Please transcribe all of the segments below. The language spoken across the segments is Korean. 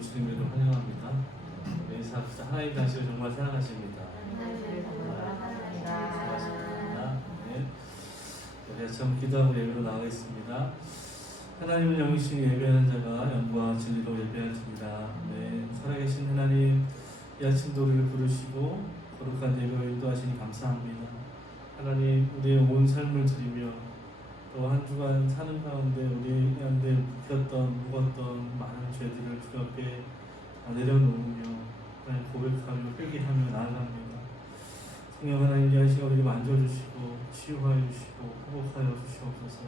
이름으로 주님으로 환영합니다. 인사합시다. 하나님 당신을 정말 사랑하십니다. 사랑하십니다. 네. 우리 참 기도하고 예배로 나가겠습니다. 하나님은 영이신 예배하는 자가 영광과 진리로 예배하십니다. 네. 살아계신 하나님, 이 아침도 우리를 부르시고 거룩한 예배로 인도하시니 감사합니다. 하나님, 우리의 온 삶을 드리며 또 한 주간 사는 가운데 우리한테 묵었던 많은 죄들을 주 앞에 내려놓으며 하나님 고백하며 회개하며 나아갑니다. 성령 하나님, 이 시간 우리를 만져주시고 치유하여 주시고 회복하여 주시옵소서.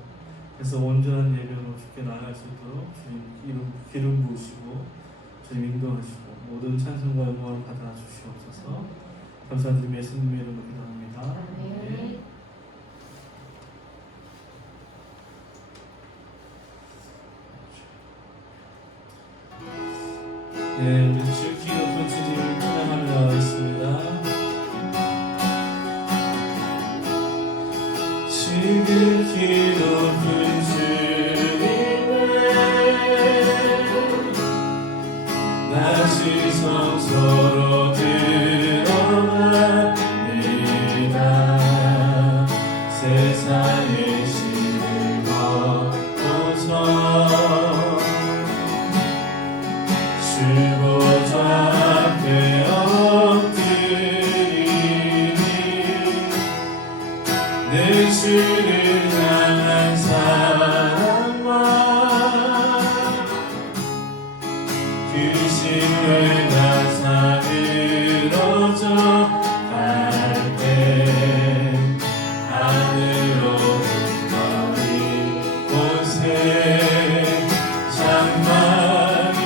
그래서 온전한 예배로 주께 나아갈 수 있도록 주님 기름 부으시고 주님 인도하시고 모든 찬송과 영광을 받아 주시옵소서. 감사드리며 예수님의 이름으로 기도합니다. 네. 네, 우리 지극히 높은 주님을 찬양하며 나가겠습니다. 지극히 높은 주님의 낮은 성소로 들어갑니다. 세상의 신을 벗고서 주보좌 앞에 엎드리니 내 주를 향한 사랑과 그 신뢰가 사그러져 갈 때 하늘로 머리 곳에 장막이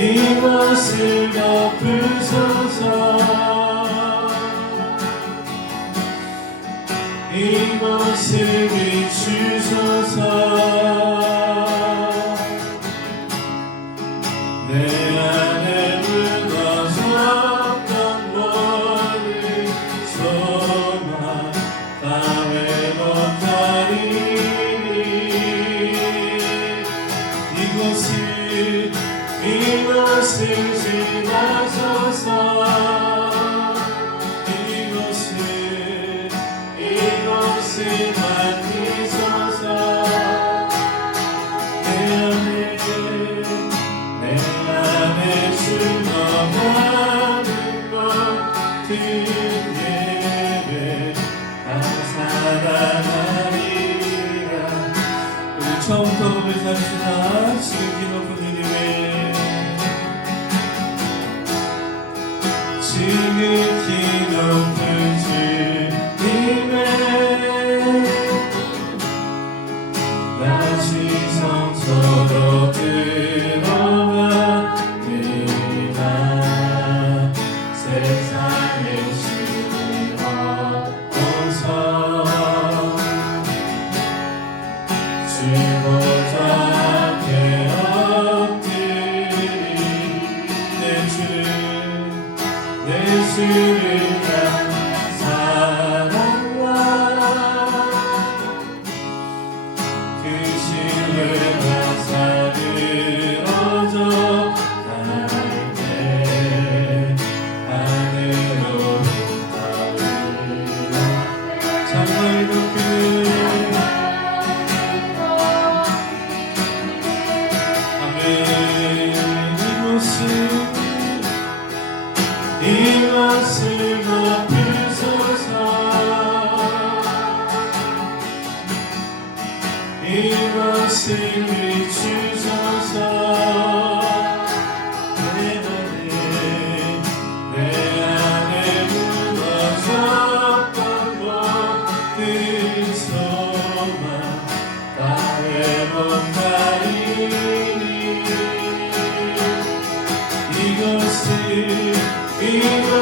이곳을 덮으소서. 이곳을 비추소서. 내 안에 묻어섰던 모든 소망 다 회복하리니 이곳을 지나소서. 이곳을 만지소서. 내 안에 죽어가는 것들 예배 다 살아나리라. 우리 처음부터 고백합시다. 지극히 높은 주님의 지극히 높은 주님의 낮은 성소로 들어갑니다. 세상의 신을 얻고서 주보좌 앞에 엎드리 내 주를 향한 사랑과 그 신뢰가 사그러져 갈 때 하늘로 닿으리라. 장막이 덮이는 이곳을 덮으소서. 이곳을 비추소서. 내 안에 묻어졌던 모든 소망 다 회복하리니 이곳을 비추소서.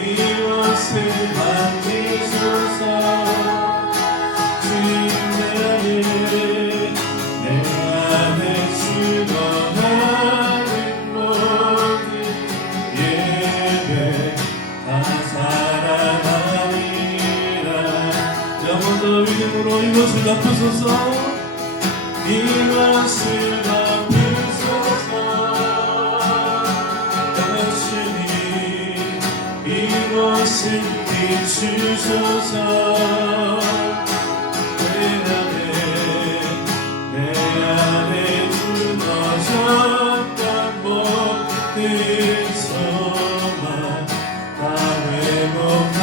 이곳을 만지소서. 주님 내 안에 죽어가는 모든 믿음으로 이것을 덮으소서. 이것을 덮으소서. 주님 이것을 비추소서. 내 안에 무너졌던 모든 소망 다 회복하리니.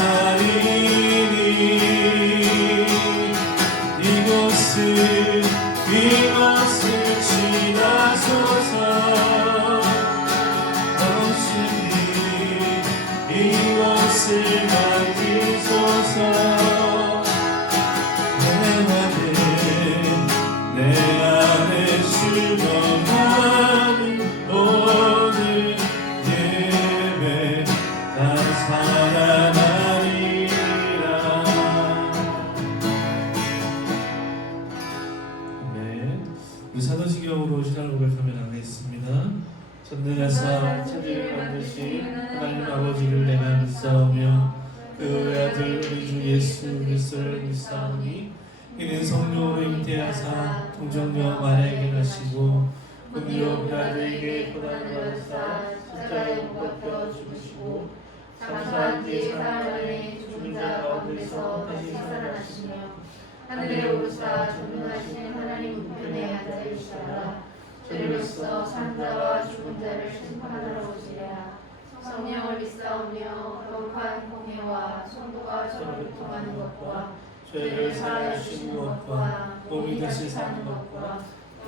이것을 지나소서. 주님 이것을 만지소서. 내 안에 출범하는 오늘 예배 다 살아나리라. 네, 우리 사도신경으로 신앙을 고백하며 나가겠습니다. 전능하사 천지를 만드신 하나님 아버지를 내가 믿사오며 그 아들 우리 주 예수 그리스도를 믿사오니 이는 성령으로 잉태하사 동정녀 마리아에게 나시고 본디오 빌라도에게 고난을 받으사 십자가에 못 박혀 죽으시고 장사한 뒤 사흘 만에 죽은 자 가운데서 다시 살아나시며 하늘에 오르사 전능하신 하나님 우편에 앉아 계시다가 저리로서 산 자와 죽은 자를 심판하러 오시리라. 성령을 믿사오며 거룩한 공회와 성도가 서로 교통하는 것과 죄를 사하여 주시는 것과 몸이 다시 사는 것과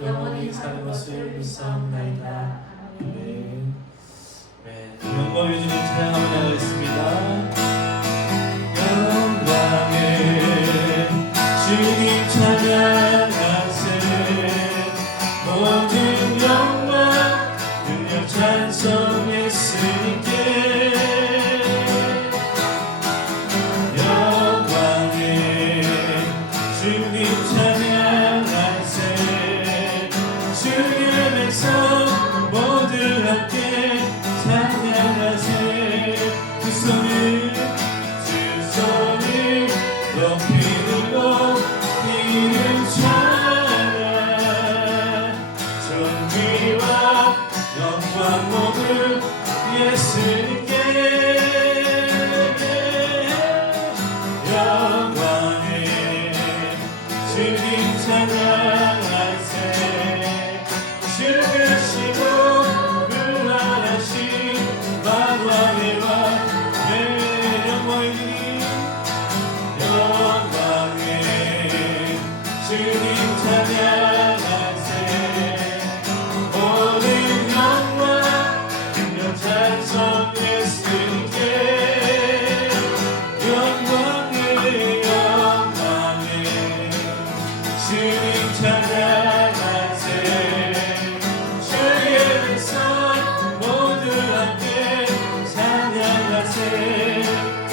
영원히 사는 것을 믿사옵나이다. 아멘. 영광 주님 찬양하며 나가겠습니다. 영광에 주님 찬양하세. 모든 영광 능력 찬송 예수님께. 영광에 주님 찬양하세. 주의 백성 모두 함께 찬양하세. 두 손을 높이 들고 이름 찬양. 존귀와 영광 모두 예수님께. 영광에 주님 찬양하세. 주 계시고 무한하신 만왕의 왕. 내 영광의 주님. 영광에 주님 찬양하세. 모든 영광 능력 찬송 예수님께. 영광에 주님 찬양하세. 주의 백성 모두 함께 찬양하세. 두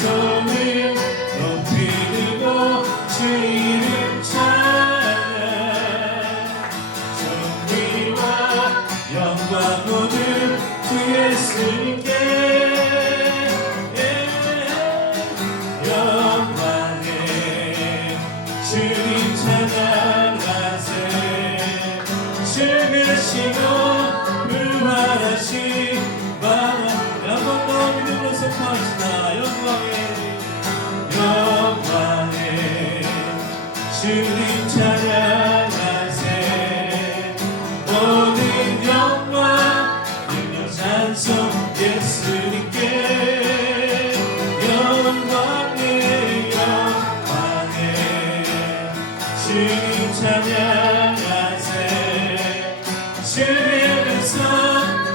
손을 높이 들고 주 이름 찬양. 존귀와 영광 모두 주 예수님께. 영광에 주님 찬양하세. 주 계시고 무한하신 만왕. 영광과 믿음으로 선포하시다. 영광에 주님 찬양하세. 모든 영광 능력 찬송 예수님께. 영광에 주님 찬양하세. 주의 백성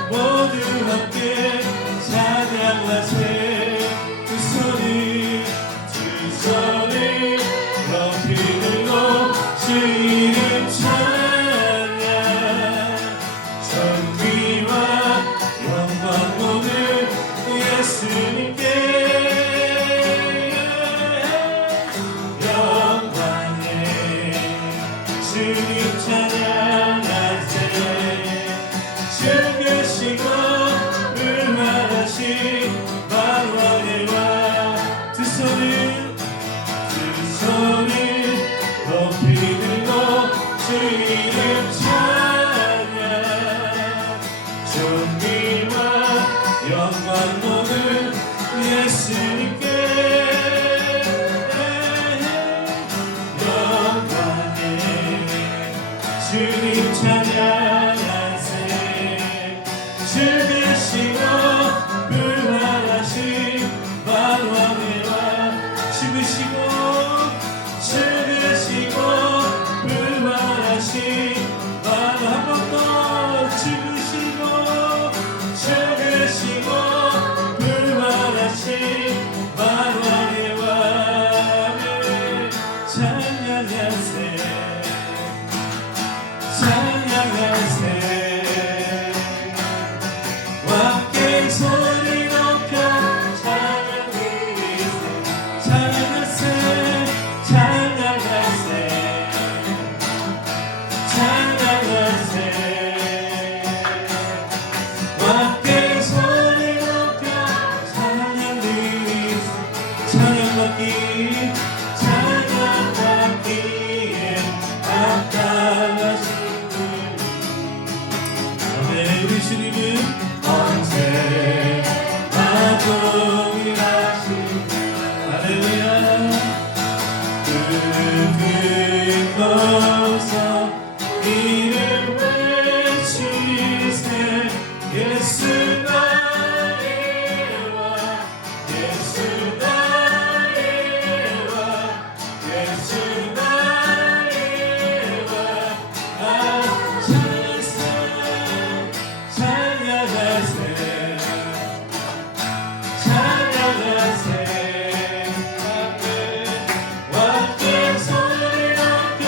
모두 함께 찬양하세. 두 손을 높이 들고 죽으시고 불만하신 나를 한 번 더 죽으시고 불만하신 만왕의 왕을 찬양하세 함께 소리 높여 찬양하세 함께 소리 높여 찬양받기에 합당하신 분. 아멘. 우리 주님은 언제나 동일하신 할렐루야. 그곳서 이름 외치세 예수 나의 왕 예수 나의 왕 예수 나의 왕 찬양하세 함께 소리 높여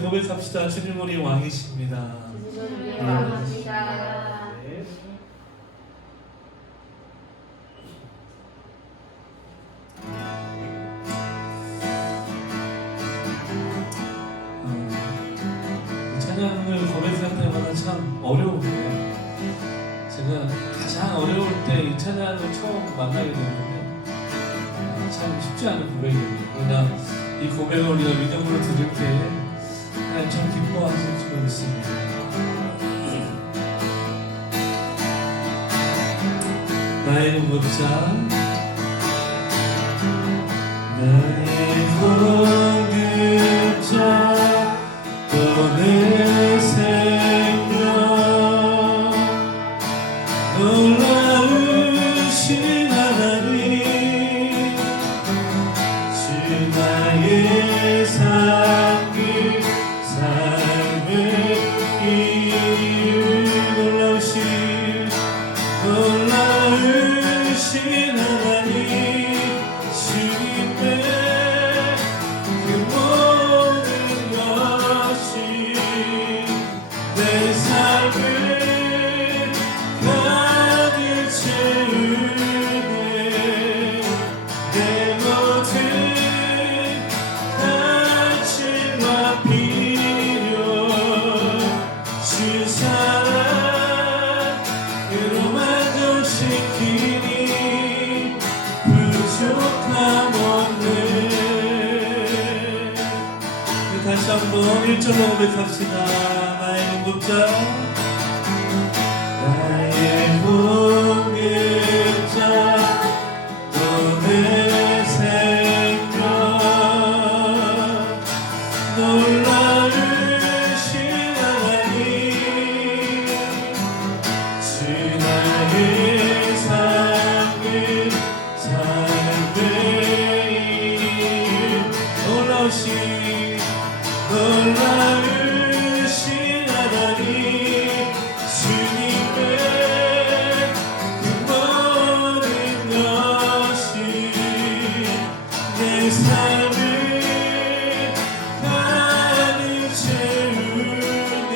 고백합시다. 주님 우리 왕이십니다. 찬양을 고백할 때마다 참 어려운데요. 제가 가장 어려울 때 이 찬양을 처음 만나게 되는데 참 쉽지 않은 고백이에요. 그러나 이 고백을 우리가 믿음으로 들을 때 하나님 참 기뻐하실 줄 믿습니다. 나의 공급자 나의 공급자 또 내 생명 놀라우신 하나님 주 나의 삶을 이유 놀라우신 하나님 주님의 그 모든 것이 내 삶을 가득 채우네. 내 모든 가치와 필요 주 사랑으로 만족시키니 부족함 없네. 다시 한번 1절로 고백합시다. 나의 공급자 나의 동행자 또 내 생명 놀라우신 하나님 주나의 삶을 삶의 놀라우신 하나님 주님의 그 모든 것이 내 삶을 가득 채우네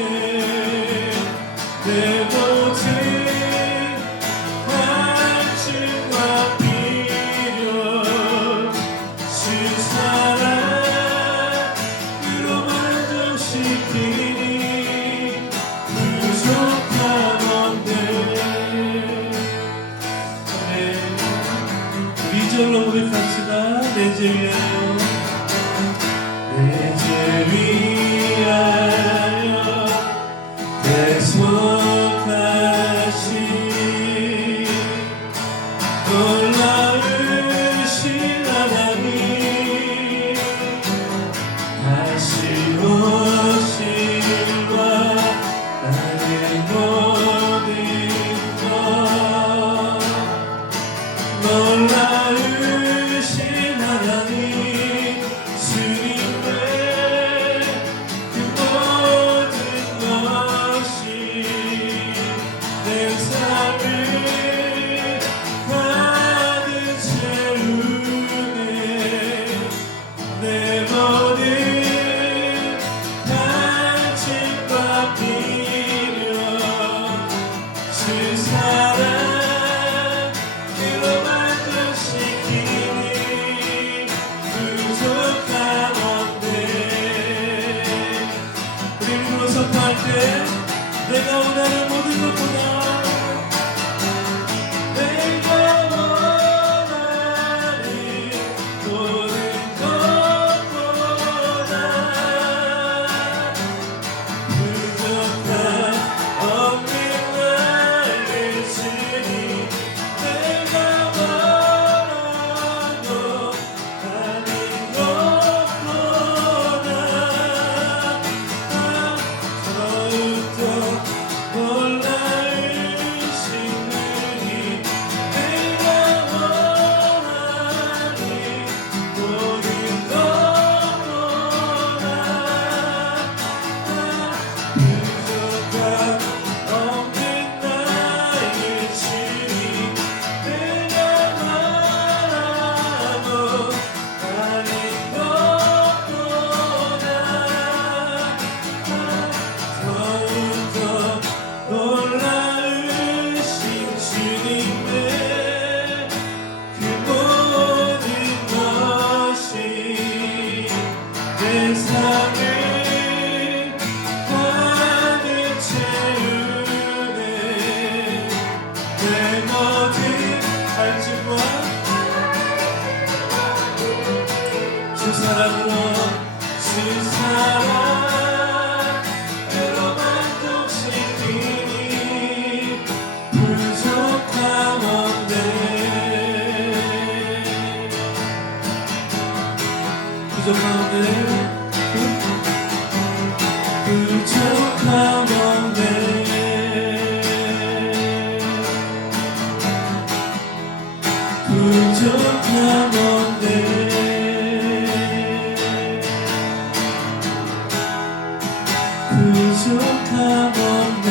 내 모든 관심과 필요 주 사랑으로 만족시키니 부족함 없네. 네. 2절로 고백합시다. 내 죄 위하여 내 죄 위하여 대속하신 놀라우신 하나님 다시 오실과 나의 모든 것 놀라우신 하나님 주님의 그 모든 것이 내 삶을 가득 채우네 내 모든 관심과 필요 주 사랑으로 만족시키니 부족함 없네. 우리 입으로 선포할 때 내가 원하는 모든 것보다 내가 원하는 모든 것보다 부족함 없는 나의 주님 내가 원하고 하는 것보다 더욱더 놀라우신 분이 내가 원하는 모든 것보다 부족함 없는 나의 주님 내가 바라고 하는 것보다 더욱더 놀라우신 주님의 그 모든 것이 내 삶을 가득 채우네 내 모든 갈증과 주 사랑으로 만족시키니 부족함 없네. 부족함 없네. 부족함 없네. 부족함 없네. 부족함 없네.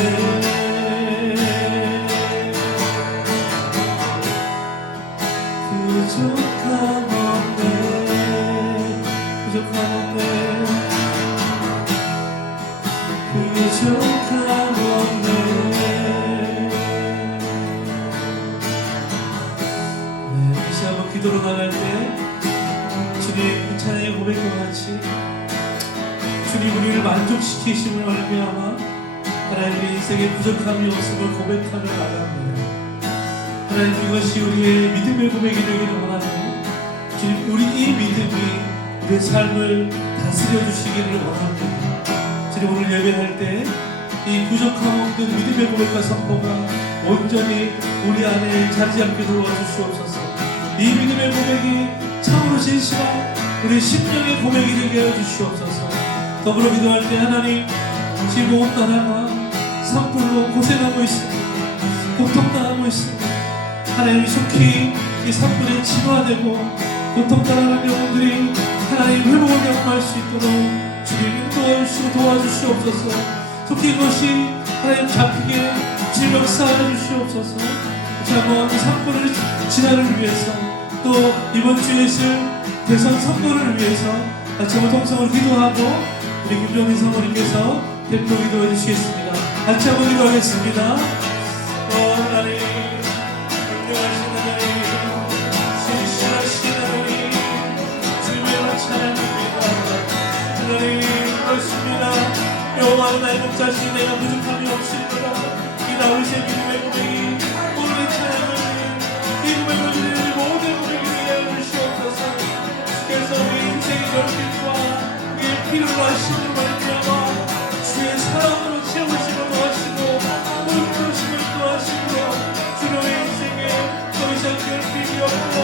부족함 없네. 부족함 없네. 부족함 없네. 다시 한번 기도로 나갈 때 주님 찬양의 고백과 같이 주님 우리를 만족시키심을 말미암아 하나님 우리 인생에 부족함이 없음을 고백하며 나갑니다. 하나님 이것이 우리의 믿음의 고백이 되기를 원하며 주님 우리 이 믿음이 우리의 삶을 다스려 주시기를 원합니다. 주님 오늘 예배할 때 이 부족함 없는 믿음의 고백과 선포가 온전히 우리 안에 자지 않게 도와주시옵소서. 이 믿음의 고백이 참으로 진실한 우리 심령의 고백이 되게 하여 주시옵소서. 더불어 기도할 때 하나님, 지금 온 나라가 산불로 고생하고 있습니다. 고통당하고 있습니다. 하나님, 속히 이 산불에 진화되고 고통당하는 영혼들이 하나님 회복을 경험할 수 있도록 주님 인도하여 주시고 도와주시옵소서. 속히 이것이 하나님 잡히게 주님 역사하여 주시옵소서. 다시 한번 산불을 진화를 위해서, 또 이번 주에 있을 대선 선거를 위해서 같이 한번 통성으로 기도하고 우리 김정인 사모님께서 대표 기도해 주시겠습니다. 같이 한번 기도하겠습니다. 하나님, 존경하신 하나님, 신실하신 하나님, 주님의 찬양입니다. 하나님, 그렇습니다. 여호와는 나의 목자시, 내가 부족함이 없으리로다. 이 다윗의 믿음의 고백이 오늘의 찬양을, 이 고백을 드리는 모든 고백이 되게 하여 주시옵소서. 주께서 우리 인생의 결핍과 우리의 피를 하시는 말미암아 주의 사랑으로 채우시고 도와시고 물부으심을 도와시고 주님의 인생에 더 이상 결핍이 없고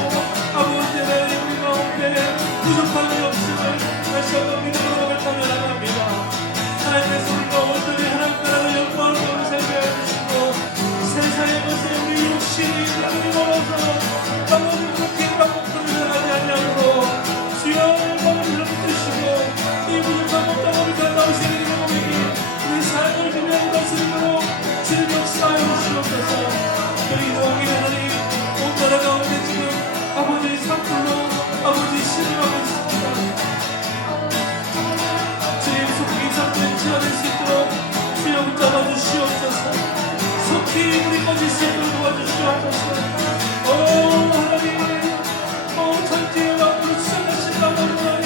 아무한테 내 우리 가운데 부족함이 없음을 다시 한번 믿음으로 고백하며 나갑니다. 하나님께서 우리가 온전히 하나님 나라의 영광을 보고 살게 해주시고 세상의 것에 우리 육신이 눈이 멀어서 아무도 그렇게 반복하며 나가지 아니하므로 주여 영광을 흘러주시고 이 부족한 것도 우리가 나오시는 이 고백이 우리 삶을 그냥 다스리도록 주님 역사하여 주시옵소서. 우리 기도하기 하나님, 온 나라 가운데 지금 아버지의 산불로 아버지 신음하고 있습니다. 주님, 속히 이 산불에 진화될 수 있도록 주여 붙잡아 주시옵소서. 속히 우리 꺼질 수 있도록 도와주시옵소서. 하나님, 천지의 왕으로 주장하신 하나님,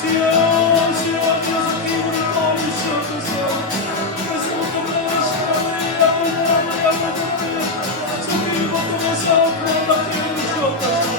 주여 속히 우리 꺼주시옵소서. 그래서 고통하신 하나님, 속히 고통해서 구원받게 해주시옵소서.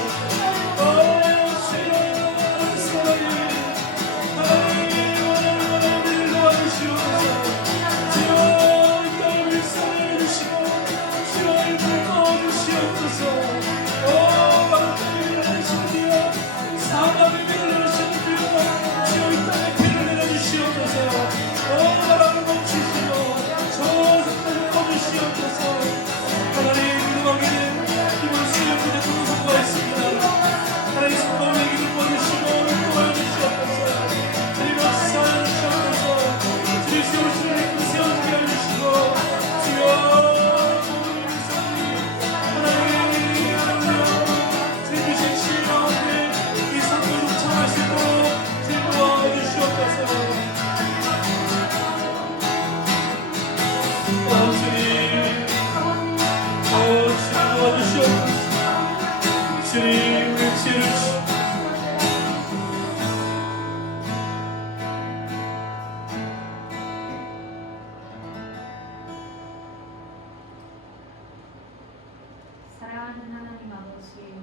사랑하는 하나님 아버지,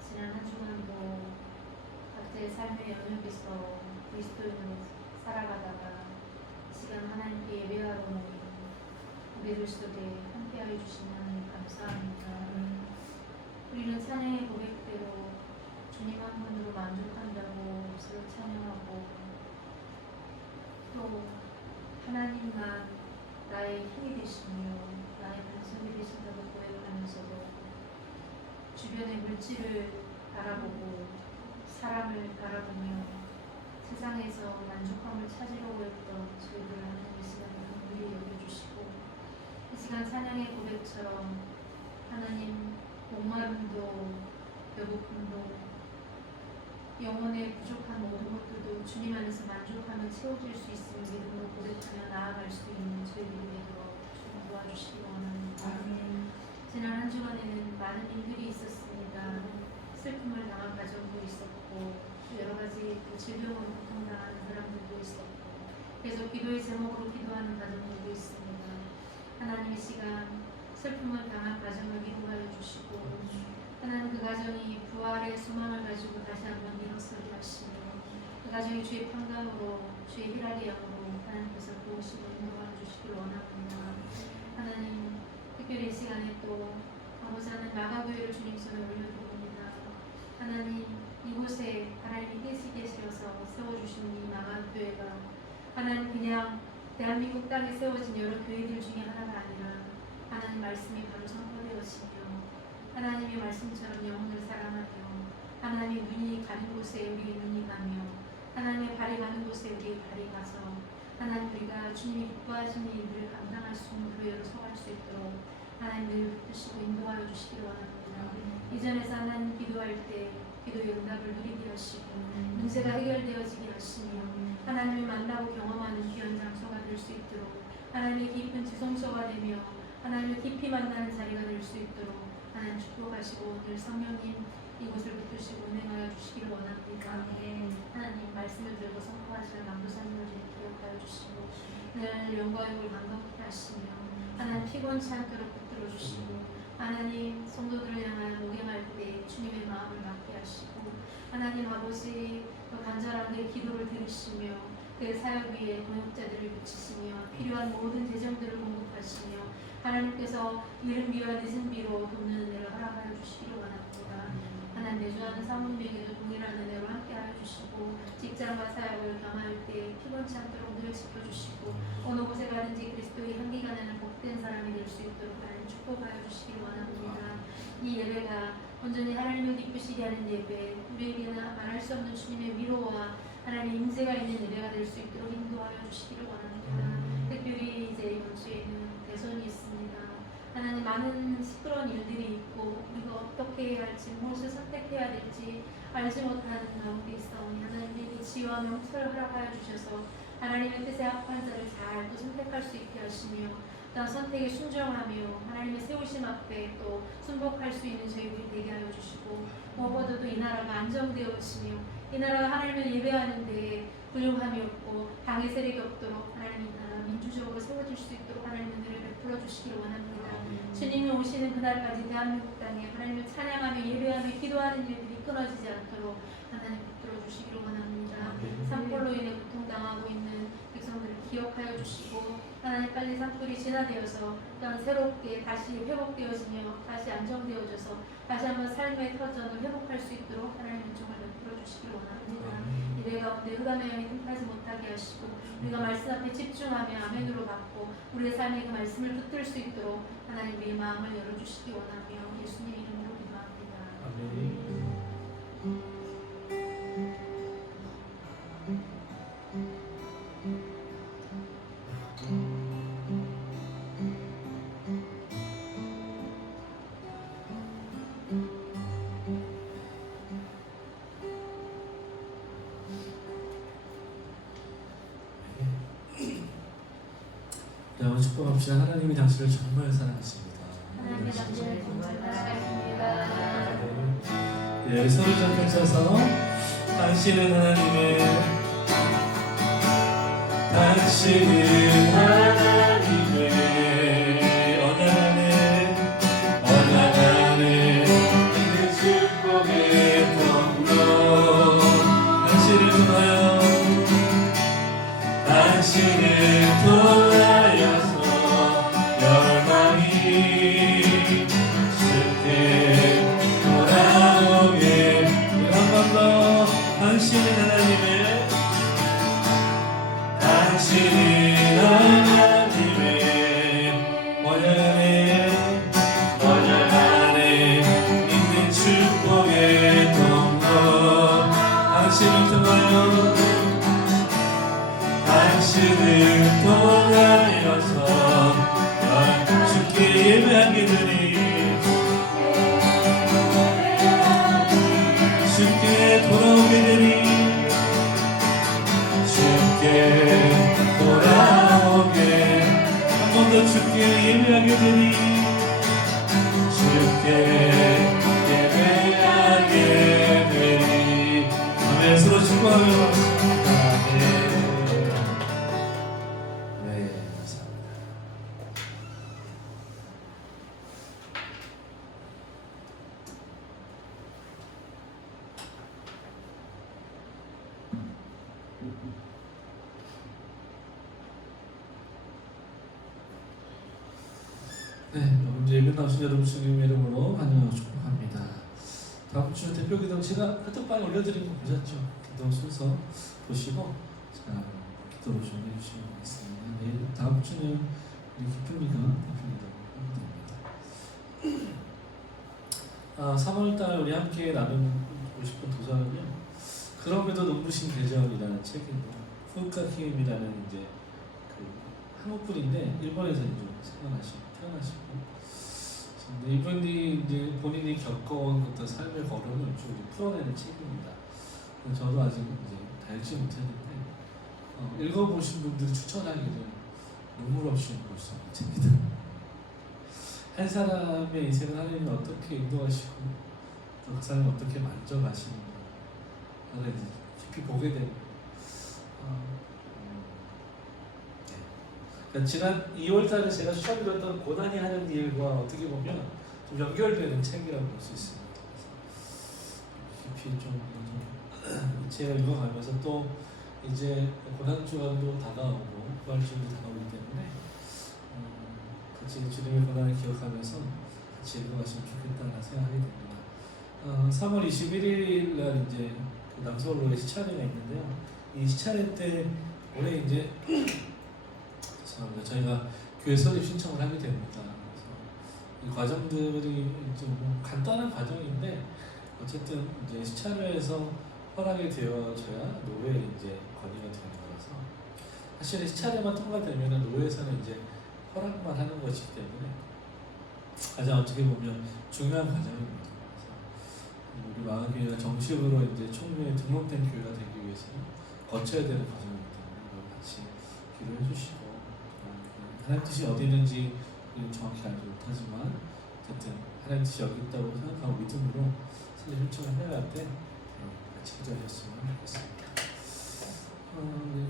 지난 한 주간도 각자의 삶의 영역에서 그리스도인으로 살아가다가 이 시간 하나님께 예배하러 모인 우리들 속에 함께하여 주신 하나님 감사합니다. 우리는 찬양의 고백대로 주님 한 분으로 만족한다고 서로 찬양하고, 또 하나님만 나의 힘이 되시며 나의 반성이 되신다고 고백하면서도 주변의 물질을 바라보고 사람을 바라보며 세상에서 만족함을 찾으려고 했던 저희들 하나님 이 시간에 긍휼히 여겨주시고, 이 시간 찬양의 고백처럼 하나님 목마름도 배고픔도 영혼의 부족한 모든 것들도 주님 안에서 만족하면 채워질 수 있음을 믿음으로 고백하며 나아갈 수 있는 저희들이 되도록 주님 도와주시기 원합니다. 지난 한 주간에는 많은 일들이 있었습니다. 슬픔을 당한 가정도 있었고, 여러 가지 질병으로 고통당하는 사람들도 있었고, 계속 기도의 제목으로 기도하는 가정들도 있습니다. 하나님, 이 시간 슬픔을 당한 가정을 기도하여 주시고, 하나님 그 가정이 부활의 소망을 가지고 다시 한번 일어서게 하시며, 그 가정이 주의 평강으로 주의 희락의 영으로 하나님께서 도우시고 인도하여 주시길 원합니다. 하나님, 특별히 이 시간에 또 가고자 하는 나가교회를 주님 손에 올려드립니다. 하나님, 이곳에 하나님이 뜻이 계셔서 세워주신 이 나가교회가 하나님 그냥 대한민국 땅에 세워진 여러 교회들 중에 하나가 아니라 하나님 말씀이 바로 선포되어지며 하나님의 말씀처럼 영혼을 사랑하며 하나님의 눈이 가는 곳에 우리의 눈이 가며 하나님의 발이 가는 곳에 우리의 발이 가서 하나님 우리가 주님이 기뻐하시는 일들을 감당할 수 있는 교회로 서갈 수 있도록 하나님 늘 붙드시고 인도하여 주시기를 원합니다. 이전에서 하나님 기도할 때 기도의 응답을 누리게 하시고 문제가 해결되어지게 하시며 하나님을 만나고 경험하는 귀한 장소가 될 수 있도록 하나님의 깊은 지성소가 되며 하나님을 깊이 만나는 자리가 될 수 있도록 하나님 축복하시고 늘 성령님 이곳을 붙드시고 운행하여 주시기를 원합니다. 하나님 말씀을 들고 선포하시는 남도사님을 기억하여 주시고 늘 영광을 감격케 하시며 하나님 피곤치 않도록 붙들어 주시고 하나님 성도들을 향한 목양할 때 주님의 마음을 맡게 하시고 하나님 아버지 그 간절한 그 기도를 들으시며 그 사역 위에 동역자들을 붙이시며 필요한 모든 재정들을 공급하시며 하나님께서 이른 비와 늦은 비로 돕는 은혜를 허락하여 주시기를 원합니다. 하나님 내주하는 사모님에게도 동일한 은혜로 함께하여 주시고 직장과 사역을 겸할 때 피곤치 않도록 늘 지켜주시고 어느 곳에 가든지 그리스도의 향기가 나는 복된 사람이 될 수 있도록 하나님 축복하여 주시기를 원합니다. 이 예배가 온전히 하나님을 기쁘시게 하는 예배, 우리에게는 말할 수 없는 주님의 위로와 하나님의 임재가 있는 예배가 될 수 있도록 인도하여 주시기를 원합니다. 특별히 이제 이번 주에는 대선이 있습니다. 하나님 많은 시끄러운 일들이 있고 우리가 어떻게 해야 할지 무엇을 선택해야 될지 알지 못하는 가운데 있사오니 하나님의 지혜와 명철을 허락하여 주셔서 하나님의 뜻에 합한 자를 잘 또 선택할 수 있게 하시며 또한 선택에 순종하며 하나님의 세우심 앞에 또 순복할 수 있는 저희들이 되게 하여 주시고 무엇보다도 이 나라가 안정되어지며 이 나라가 하나님을 예배하는데 불용함이 없고 방해 세력이 없도록 하나님 이 나라 민주적으로 세워질 수 있도록 하나님의 은혜를 베풀어 주시기를 원합니다. 주님이 오시는 그날까지 대한민국 땅에 하나님을 찬양하며 예배하며 기도하는 일들이 끊어지지 않도록 하나님 붙들어 주시기를 원합니다. 산불로 인해 고통당하고 있는 백성들을 기억하여 주시고 하나님 빨리 산불이 진화되어서 또한 새롭게 다시 회복되어지며 다시 안정되어져서 다시 한번 삶의 터전을 회복할 수 있도록 하나님 은총을 베풀어 주시기를 원합니다. 이래 가운데 흑암의 영이 틈타지 못하게 하시고 우리가 말씀 앞에 집중하며 아멘으로 받고 우리의 삶에 그 말씀을 붙들 수 있도록 하나님 우리의 마음을 열어주시기 원하며 예수님 이름으로 기도합니다. 아멘. 여러분 축복합시다. 하나님이 당신을 정말 사랑하십니다. 하나님의 당신을 정말 사랑하십니다. 예, 소리 좀 펼쳐서 당신은 하나님의 언약하네 그 축복의 통로 당신을 통하여 열망이 쉽게 돌아오게 한 번 더 당신은 하나님의 언약 안에 있는 축복의 통로 당신을 통하여서 주께 예배하게 되니 주께 돌아오게 되니 주께 돌아오게 한 번 더 주께 예배하게 되니 주께 예배하게 되니 아멘. 서로 축복하며 네, 예배 나오신 여러분 주님의 이름으로 환영하고 축복합니다. 다음 주 대표 기도 제가 카톡방에 올려드린 거 보셨죠? 기도 순서 보시고 자, 기도를 좀 해주시면 되겠습니다. 네, 다음 주는 우리 기쁨이가 대표 기도 합니다. 3월달 우리 함께 나누고 싶은 도서는요, 그럼에도 눈부신 계절이라는 책이고, 후우카 키움이라는 이제 그 한국분인데 일본에서 이제 태어나시고, 근데 이분이 이제 본인이 겪어온 어떤 삶의 걸음을 좀 풀어내는 책입니다. 저도 아직 이제 다 읽지 못했는데 읽어보신 분들이 추천하기를 눈물 없이 볼 수 있는 책입니다. 한 사람의 인생을 하나님이 어떻게 인도하시고 또 그 사람을 어떻게 만져가시는가 이제 깊이 보게 되는 그러니까 지난 2월달에 제가 추천드렸던 고난이 하는 일과 어떻게 보면 좀 연결되는 책이라고 볼 수 있습니다. 깊이 좀 이 책을 읽어가면서 또 이제 고난주간도 다가오고 부활주도 다가오기 때문에 같이 주님의 고난을 기억하면서 같이 읽어가시면 좋겠다는 생각이 듭니다. 3월 21일 날 이제 그 남서울로의 시차례가 있는데요. 이 시차례 때 올해 이제 저희가 교회 설립 신청을 하게 됩니다. 그래서 이 과정들이 좀 간단한 과정인데 어쨌든 이제 시차례에서 허락이 되어져야 노회에 이제 건의가 되는 거라서 사실 시차례만 통과되면 노회에서는 이제 허락만 하는 것이기 때문에 가장 어떻게 보면 중요한 과정입니다. 그래서 우리 마을교회가 정식으로 이제 총회에 등록된 교회가 되기 위해서는 거쳐야 되는 과정이기 때문에 이걸 같이 기도해 주시고 하나님 뜻이 어디 있는지 정확히 알지 못하지만 어쨌든 하나님 뜻이 여기 있다고 생각하고 믿음으로 설립 신청을 해야 할 때 같이 기도하셨으면 좋겠습니다.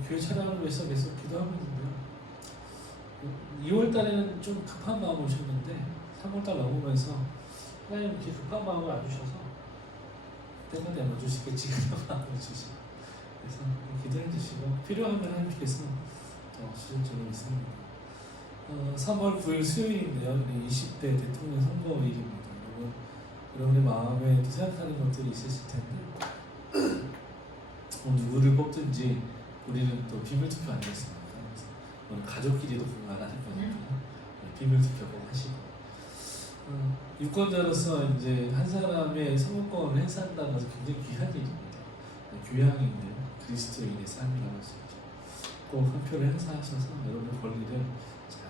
교회 차량을 위해서 계속 기도하고 있는데요. 2월달에는 좀 급한 마음을 오셨는데 3월달 넘으면서 하나님 이렇게 급한 마음을 안 주셔서 때가 되면 주시겠지 그런 마음을 주시고 그래서 기도해 주시고 필요하면 하나님께서 더 수준적으로 있습니다. 3월 9일 수요일인데요. 20대 대통령 선거일입니다. 여러분의 마음에 또 생각하는 것들이 있으실 텐데 누구를 뽑든지 우리는 또 비밀 투표 아니겠습니까? 오늘 가족끼리도 공부하는 거니까 비밀 투표 꼭 하시고 유권자로서 이제 한 사람의 선거권을 행사한다는 것은 굉장히 귀한 일입니다. 교양이 있는 그리스도인의 삶이라고 할 수 있죠. 꼭 한 표를 행사하셔서 여러분의 권리를 잘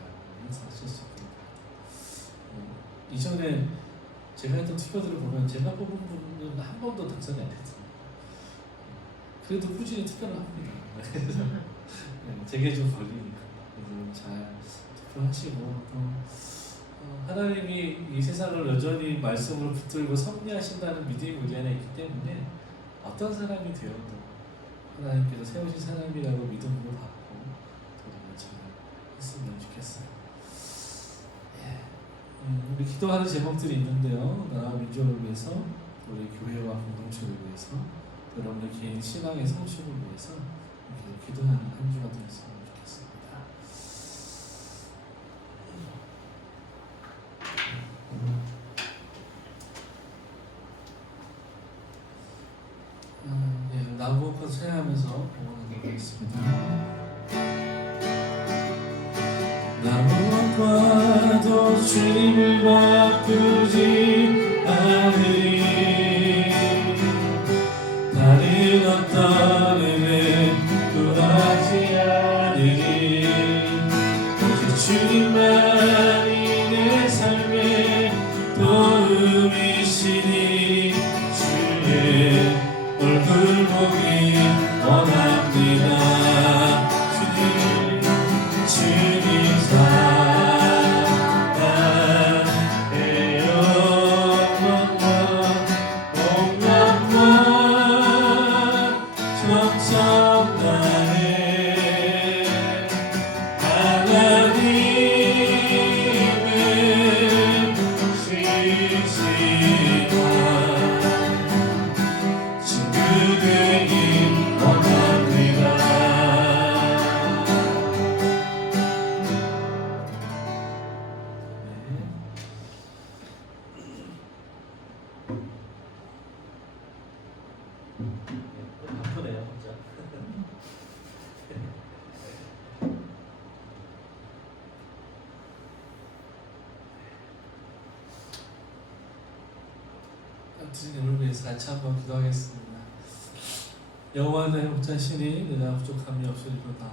행사하실 수 있길 바랍니다. 이전에 제가 했던 투표들을 보면 제가 뽑은 분은 한 번도 당선이 안 됐어요. 그래도 꾸준히 투표를 합니다. 그래서 제게 좀 걸리니까 잘 투표하시고 또 하나님이 이 세상을 여전히 말씀으로 붙들고 섭리하신다는 믿음이 우리 안에 있기 때문에 어떤 사람이 되어도 하나님께서 세우신 사람이라고 믿음으로 받고 우리가 잘 했으면 좋겠어요. 우리 기도하는 제목들이 있는데요. 나라 민족을 위해서, 우리 교회와 공동체를 위해서, 여러분의 개인 신앙의 성숙을 위해서 이렇게 기도하는 한 주가 되었으면 좋겠습니다. 나무꽃 새하면서 봉헌하도록 하겠습니다. 나무꽃과도 주님을 바꾸지 않으리 다른 어떤 은혜도 구하지 않으리 오직 주님만이 내 삶의 도움이시니 주의 얼굴 보기 원합니다. 바쁘네요, 진짜. 주님을 위해서 같이 한번 기도하겠습니다. 여호와의 목자시니 내가 부족함이 없으리로다.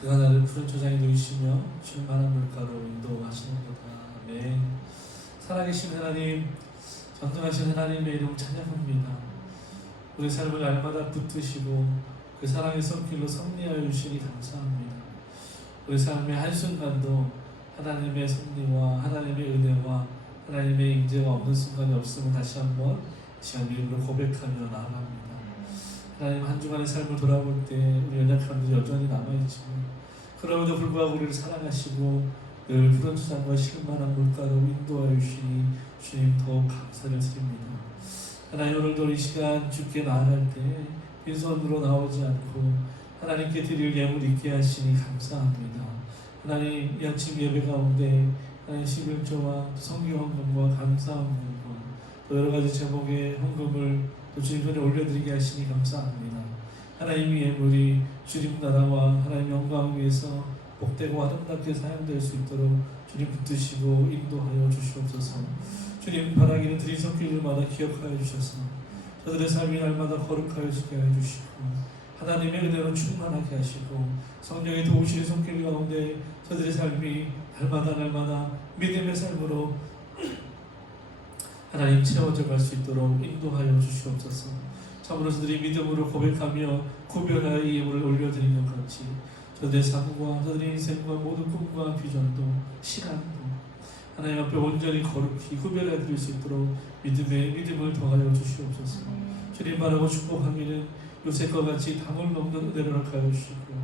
그가 나를 푸른 초장에 누이시며 쉴만한 물가로 인도하시는도다. 아멘. 살아계신 하나님, 전능하신 하나님의 이름 찬양합니다. 우리 삶을 날마다 붙드시고 그 사랑의 손길로 섭리하여 주시니 감사합니다. 우리 삶의 한순간도 하나님의 섭리와 하나님의 은혜와 하나님의 인재가 없는 순간이 없음을 다시 한번 시간 믿음으로 고백하며 나아갑니다. 하나님, 한 주간의 삶을 돌아볼 때 우리 연약함들이 여전히 남아있지만 그럼에도 불구하고 우리를 사랑하시고 늘 푸른 초장과 쉴만한 물가로 인도하여 주시니 주님 더욱 감사를 드립니다. 하나님, 오늘도 이 시간 주께 나아갈 때 빈손으로 나오지 않고 하나님께 드릴 예물 있게 하시니 감사합니다. 하나님, 이 아침 예배 가운데 하나님 11조와 성경 헌금과 감사 헌금과 또 여러 가지 제목의 헌금을 또 주님 손에 올려드리게 하시니 감사합니다. 하나님의 예물이 주님 나라와 하나님 영광을 위해서 복되고 아름답게 사용될 수 있도록 주님 붙드시고 인도하여 주시옵소서. 주님 바라기는 드린 손길들마다 기억하여 주셔서 저들의 삶이 날마다 거룩하여 지게 해주시고 하나님의 은혜로 충만하게 하시고 성령의 도우시는 손길 가운데 저들의 삶이 날마다 믿음의 삶으로 하나님 채워져 갈 수 있도록 인도하여 주시옵소서. 참으로 저들이 믿음으로 고백하며 구별하여 이 예물을 올려드리는 것 같이 저들의 삶과 저들의 인생과 모든 꿈과 비전도 시간도 하나님 앞에 온전히 거룩히 구별해 드릴 수 있도록 믿음을 더하여 주시옵소서. 주님 바라고 축복하기는 요셉과 같이 담을 넘는 은혜를 허락하여 주시고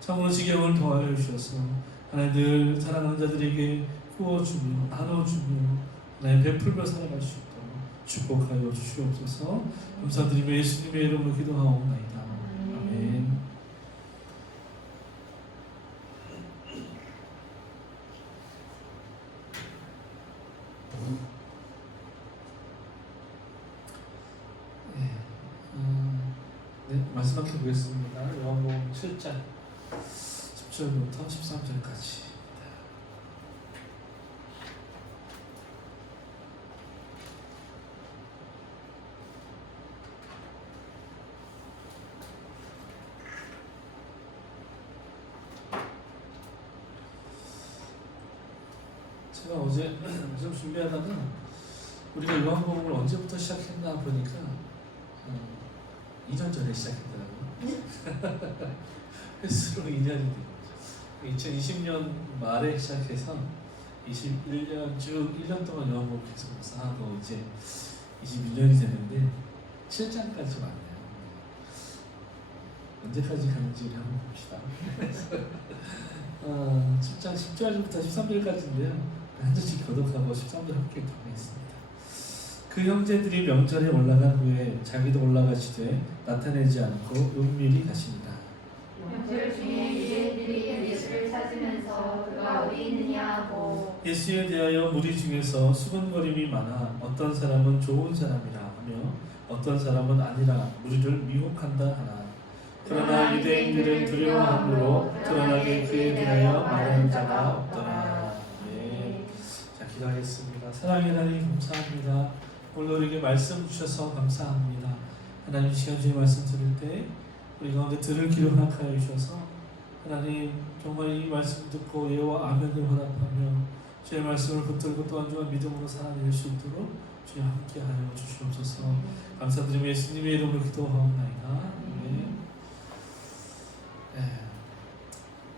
참으로 지경을 더하여 주셔서 하나님 늘 사랑하는 자들에게 구워주며 나눠주며 하나님 베풀며 살아갈 수 있도록 축복하여 주시옵소서. 감사드리며 예수님의 이름으로 기도하옵나이다. 아멘. 네, 말씀해 보겠습니다. 요한복음 7장 10절부터 13절까지. 제가 어제 좀 준비하다가 우리가 요한복음을 언제부터 시작했나 보니까 2년 전에 시작했더라고요. 횟수로 2년이 된 거죠. 2020년 말에 시작해서 21년 쭉 1년 동안 요한복음 계속 묵상하고 이제 21년이 됐는데 7장까지 왔네요. 언제까지 가는지 우리 한번 봅시다. 7장 10절부터 13절까지인데요. 한 절씩 교독하고 13절 함께 통했습니다. 그 형제들이 명절에 올라간 후에 자기도 올라가시되 나타내지 않고 은밀히 가십니다. 명절 중에 유대인들이 예수를 찾으면서 그가 어디 있느냐 하고 예수에 대하여 무리 중에서 수군거림이 많아 어떤 사람은 좋은 사람이라 하며 어떤 사람은 아니라 무리를 미혹한다 하나. 그러나 유대인들은 두려워함으로 드러나게 그에 대하여 말하는 자가 없더라. 네. 자, 기도하겠습니다. 사랑의 하나님 감사합니다. 오늘 우리에게 말씀 주셔서 감사합니다. 하나님 시간 주의 말씀 들을 때 우리 가운데 들을 귀를 허락하여 주셔서 하나님 정말 이 말씀 듣고 예와 아멘을 허락하며 주의 말씀을 붙들고 또 한 주간 믿음으로 살아낼 수 있도록 주님 함께하여 주시옵소서. 감사드리며 예수님의 이름으로 기도하옵나이다. 아멘. 네.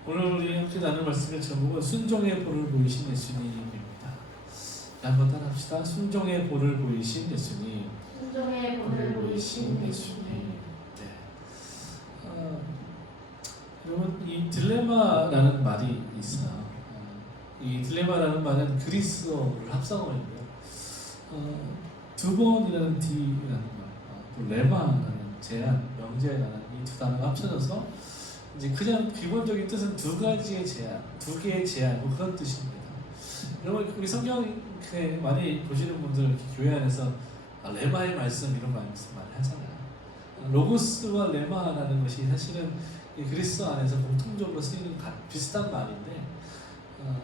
오늘 우리 함께 나눌 말씀의 제목은 순종의 본을 보이신 예수님입니다. 한번 따라합시다. 순종의 본을 보이신 예수님. 순종의 본을 보이신 예수님. 네. 여러분 이 딜레마라는 말이 있어요. 이 딜레마라는 말은 그리스어를 합성어인데요. 두 번이라는 D라는 말, 또 레마라는 제한, 명제라는 이 두 단어가 합쳐져서 이제 그냥 기본적인 뜻은 두 가지의 제한, 두 개의 제한, 뭐 그런 뜻입니다. 여러분 우리 성경 많이 보시는 분들 교회 안에서 레마의 말씀 이런 말씀 많이 하잖아요. 로고스와 레마라는 것이 사실은 이 그리스도 안에서 공통적으로 쓰이는 비슷한 말인데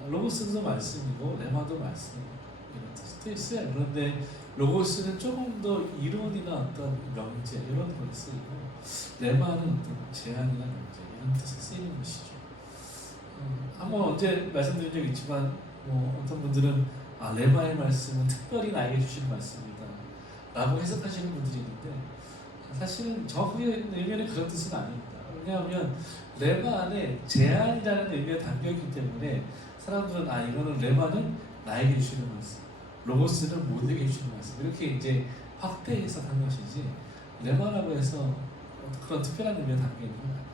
로고스도 말씀이고 레마도 말씀이고 이런 뜻도 쓰여요. 그런데 로고스는 조금 더 이론이나 어떤 명제 이런 걸 쓰이고 레마는 어떤 제안이나 명제 이런 뜻을 쓰이는 것이죠. 한번 언제 말씀드린 적이 있지만 어떤 분들은 레마의 말씀은 특별히 나에게 주시는 말씀이다 라고 해석하시는 분들이 있는데 사실은 정확하게 의미는 그런 뜻은 아닙니다. 왜냐하면 레마 안에 제안이라는 의미가 담겨있기 때문에 사람들은 이거는 레마는 나에게 주시는 말씀, 로고스는 모두에게 주시는 말씀 이렇게 이제 확대 해석한 것이지 레마라고 해서 그런 특별한 의미가 담겨있는 건 아니에요.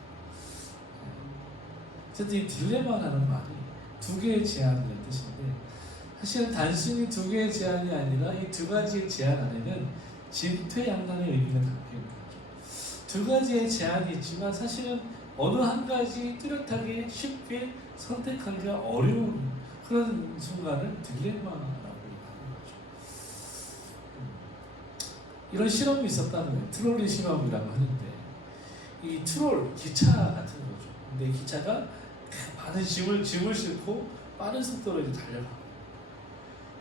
어쨌든 이 딜레마라는 말이 두 개의 제안이라는 뜻인데 사실은 단순히 두 개의 제안이 아니라 이 두 가지의 제안 안에는 진퇴양난의 의미가 담겨있는 거죠. 두 가지의 제안이 있지만 사실은 어느 한 가지 뚜렷하게 쉽게 선택하기가 어려운 그런 순간을 딜레마라고 하는 거죠. 이런 실험이 있었다는 거예요. 트롤리 실험이라고 하는데 이 트롤 기차 같은 거죠. 근데 이 기차가 많은 짐을 싣고 빠른 속도로 이제 달려가고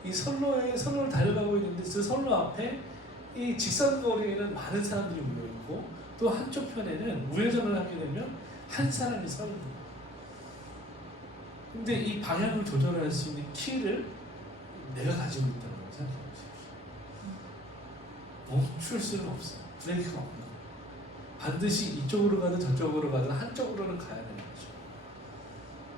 이 선로를 달려가고 있는데 그 선로 앞에 이 직선 거리에는 많은 사람들이 모여 있고 또 한쪽 편에는 우회전을 하게 되면 한 사람이 서 있는 거예요. 근데 이 방향을 조절할 수 있는 키를 내가 가지고 있다고 생각해 보십시오. 멈출 수는 없어요. 브레이크가 없는 거예요. 반드시 이쪽으로 가든 저쪽으로 가든 한쪽으로는 가야 되는 거죠.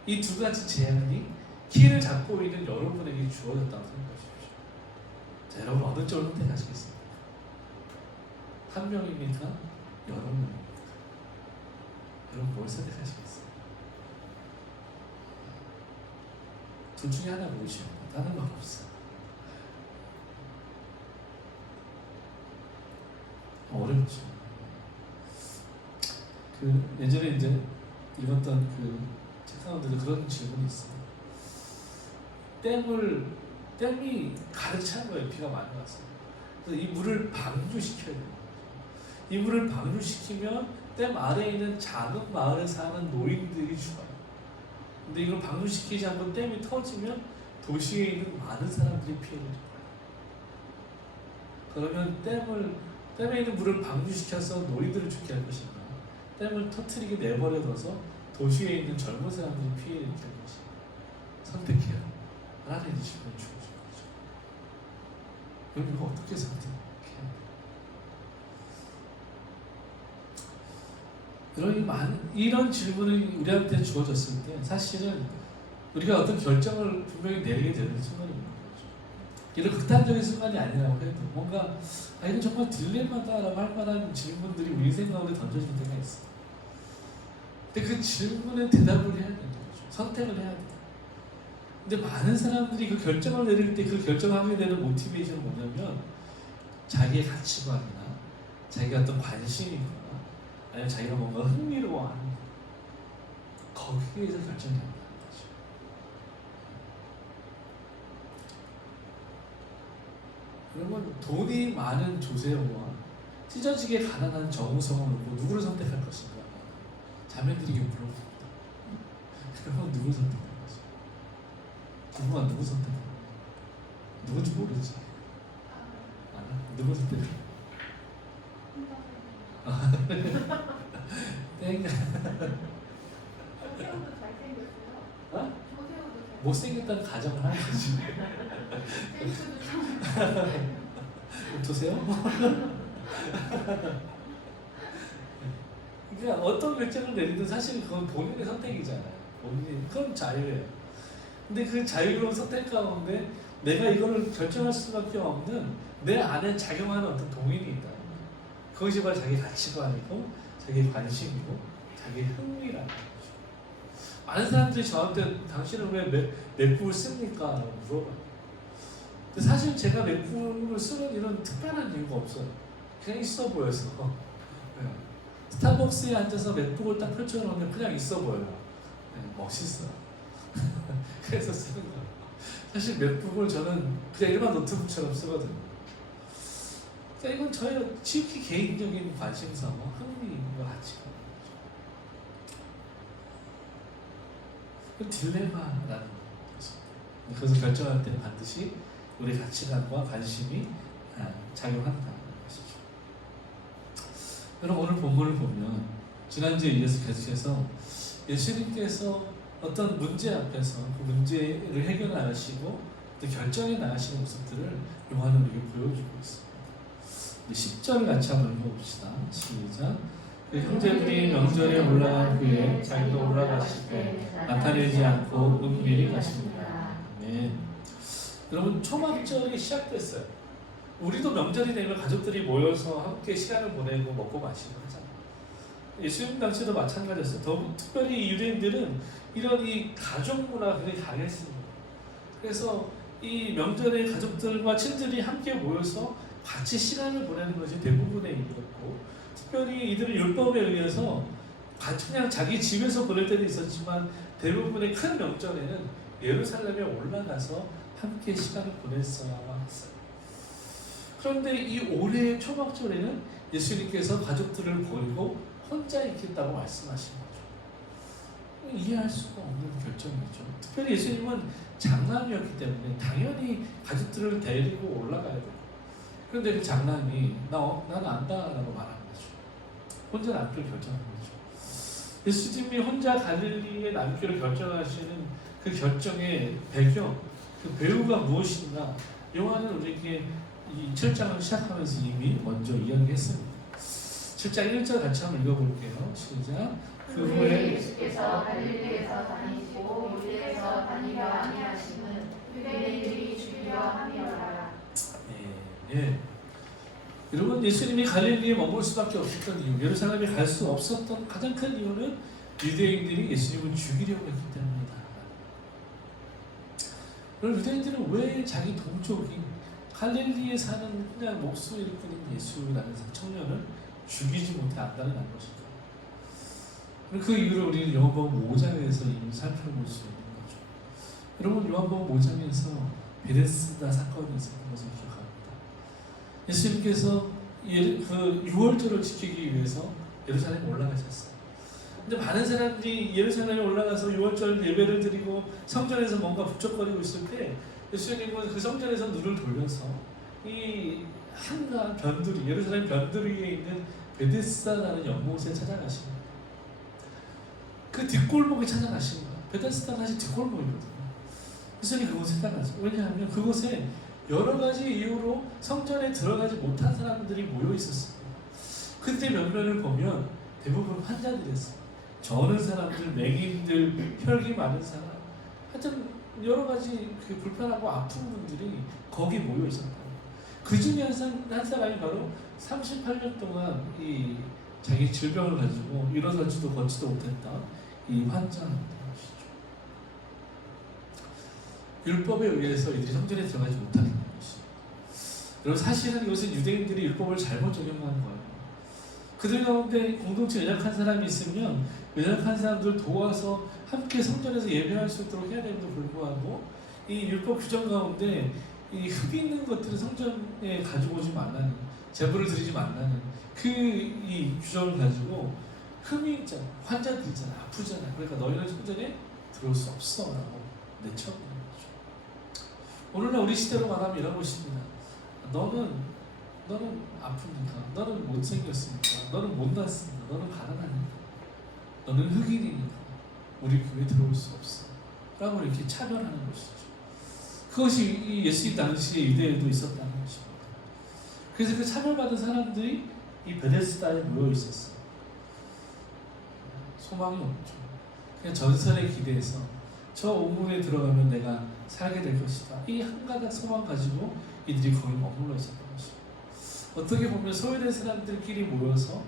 이 두 가지 제한이 키를 잡고 있는 여러분에게 주어졌다고 생각하십시오. 자, 여러분 어느 쪽을 선택하시겠습니까? 한 명입니까? 여러 명입니까? 여러분 뭘 선택하시겠어요? 둘 중에 하나 고르시면 다른 건 없어요. 어렵죠. 예전에 이제 읽었던 책 가운데도 그런 질문이 있어요. 댐이 가득 찬 거예요. 비가 많이 왔어요. 그래서 이 물을 방류시켜야 돼요. 이 물을 방류시키면 댐 아래에 있는 작은 마을에 사는 노인들이 죽어요. 근데 이걸 방류시키지 않고 댐이 터지면 도시에 있는 많은 사람들이 피해를 입어요. 그러면 댐에 있는 물을 방류시켜서 노인들을 죽게 할 것인가? 댐을 터트리게 내버려둬서 도시에 있는 젊은 사람들이 피해를 입게 할 것인가? 선택해요. 라는 질문을 주어진 거죠. 그럼 이거 어떻게 선택해야 돼요? 이런 질문이 우리한테 주어졌을 때 사실은 우리가 어떤 결정을 분명히 내리게 되는 순간이 있는 거죠. 이런 극단적인 순간이 아니라고 해도 뭔가 이건 정말 딜레마다라고 할 만한 질문들이 우리 생각으로 던져질 때가 있어요. 근데 그 질문에 대답을 해야 되는 거죠. 선택을 해야 돼요. 근데 많은 사람들이 그 결정을 내릴 때 그 결정을 하게 되는 모티베이션은 뭐냐면 자기의 가치관이나 자기가 어떤 관심이 있거나 아니면 자기가 뭔가 흥미로워하는 거기에서 결정이 한다는 거죠. 그러면 돈이 많은 조세호와 찢어지게 가난한 정우성을 놓고 누구를 선택할 것인가 자매들에게 물어봅니다. 그러면 누구를 선택할 것인가? 궁금한 누구 선택할 거야? 누군지 모르지. 알아? 누구 선택할 거야? 땡. 조세호도 잘생겼어요. 어? 조세호도 못생겼다는 가정을 하는 거지. 보세요? 그러니까 어떤 결정을 내리든 사실 그건 본인의 선택이잖아요. 그건 자유예요. 근데 그 자유로운 선택 가운데 내가 이거를 결정할 수밖에 없는 내 안에 작용하는 어떤 동인이 있다. 그것이 바로 자기 가치관이고 자기 관심이고 자기 흥미라는 거죠. 많은 사람들이 저한테 당신은 왜 맥북을 씁니까? 라고 물어봐요. 근데 사실 제가 맥북을 쓰는 이런 특별한 이유가 없어요. 그냥 있어 보여서. 스타벅스에 앉아서 맥북을 딱 펼쳐놓으면 그냥 있어 보여요. 멋있어요. 그래서 쓰는 거예요. 사실 맥북을 저는 그냥 일반 노트북처럼 쓰거든요. 그러니까 이건 저의 지극히 개인적인 관심사와 흥미와 가치가 그 딜레마라는 것입니다. 그것을 결정할 때 반드시 우리 가치관과 관심이 작용한다는 것이죠. 여러분 오늘 본문을 보면 지난주에 이어서 계속해서 예수님께서 어떤 문제 앞에서 그 문제를 해결 나가시고 또 결정해 나가시는 모습들을 요한은 우리에게 보여주고 있습니다. 10절 같이 한번 읽어봅시다. 시작. 그 형제들이 명절에 올라간 후에 자기도 올라가실 때 나타내지 않고 은밀히 가십니다. 네. 여러분 초막절이 시작됐어요. 우리도 명절이 되면 가족들이 모여서 함께 시간을 보내고 먹고 마시고 하잖아요. 예수님 당시도 마찬가지였어요. 더욱 특별히 유대인들은 이런 이 가족 문화가 굉장히 강했습니다. 그래서 이 명절에 가족들과 친들이 함께 모여서 같이 시간을 보내는 것이 대부분의 일이었고, 특별히 이들은 율법에 의해서 그냥 자기 집에서 보낼 때도 있었지만 대부분의 큰 명절에는 예루살렘에 올라가서 함께 시간을 보냈어야 했어요. 그런데 이 올해의 초막절에는 예수님께서 가족들을 버리고 혼자 있겠다고 말씀하신 거죠. 이해할 수가 없는 결정이죠. 특별히 예수님은 장남이었기 때문에 당연히 가족들을 데리고 올라가야 돼요. 그런데 그 장남이 나는 안다라고 말하는 거죠. 혼자 남기를 결정한 거죠. 예수님이 혼자 갈릴리에 남기를 결정하시는 그 결정의 배경, 그 배우가 무엇인가 요한은 우리에게 이 7장을 시작하면서 이미 먼저 이야기했습니다. 7장 1절 같이 한번 읽어볼게요. 시작. 그 후에 예수께서 갈릴리에서 다니시고 유대에서 다니려 아니하심은 유대인들이 죽이려 함이로라. 예. 여러분 예수님이 갈릴리에 머물 수밖에 없었던 이유, 예루살렘에 갈 수 없었던 가장 큰 이유는 유대인들이 예수님을 죽이려고 했기 때문이다. 그럼 유대인들은 왜 자기 동족인 갈릴리에 사는 그냥 목소리를 뿐인 예수라는 청년을 죽이지 못해 안다는 것일까? 그 이유를 우리는 요한복음 5장에서 이미 살펴볼 수 있는 거죠. 여러분 요한복음 5장에서 베데스다 사건이 있었던 것을 기억합니다. 예수님께서 그 6월절을 지키기 위해서 예루살렘에 올라가셨어요. 근데 많은 사람들이 예루살렘에 올라가서 6월절 예배를 드리고 성전에서 뭔가 북적거리고 있을 때 예수님은 그 성전에서 눈을 돌려서 이 한가한 변두리, 예루살렘 변두리 위에 있는 베데스다라는 연못에 찾아가십니다. 그 뒷골목에 찾아가신 거예요. 베데스다가 사실 뒷골목이거든요. 예수님이 그곳에 찾아가죠. 왜냐하면 그곳에 여러 가지 이유로 성전에 들어가지 못한 사람들이 모여 있었습니다. 그때 면면을 보면 대부분 환자들이었어요. 저는 사람들, 맹인들, 혈기 많은 사람, 하여튼 여러 가지 그 불편하고 아픈 분들이 거기 모여 있었다. 그 중에 한 사람이 바로 38년 동안 이 자기 질병을 가지고 일어서지도 걷지도 못했던 이 환자였던 것이죠. 율법에 의해서 이들이 성전에 들어가지 못하게 된 것입니다. 여러분 사실은 이것은 유대인들이 율법을 잘못 적용한 거예요. 그들 가운데 공동체 연약한 사람이 있으면 연약한 사람들을 도와서 함께 성전에서 예배할 수 있도록 해야 됨에도 불구하고 이 율법 규정 가운데 이 흙 있는 것들을 성전에 가지고 오지 말라는, 제물을 드리지 말라는 그 이 규정을 가지고 흠이 있잖아, 환자들 있잖아, 아프잖아. 그러니까 너희는 성전에 들어올 수 없어라고 내쳐버리는 거죠. 오늘날 우리 시대로 말하면 이런 것입니다. 너는 아프니까, 너는 못생겼으니까, 너는 못났으니까, 너는 가난하니까, 너는 흑인이니까 우리 교회에 들어올 수 없어 라고 이렇게 차별하는 것이죠. 그것이 이 예수님 당시에 유대에도 있었다는 것입니다. 그래서 그 차별받은 사람들이 이 베데스다에 모여 있었어요. 소망이 없죠. 그냥 전설에 기대해서 저 옥문에 들어가면 내가 살게 될 것이다, 이 한 가닥 소망 가지고 이들이 거기 머물러 있었던 것입니다. 어떻게 보면 소외된 사람들끼리 모여서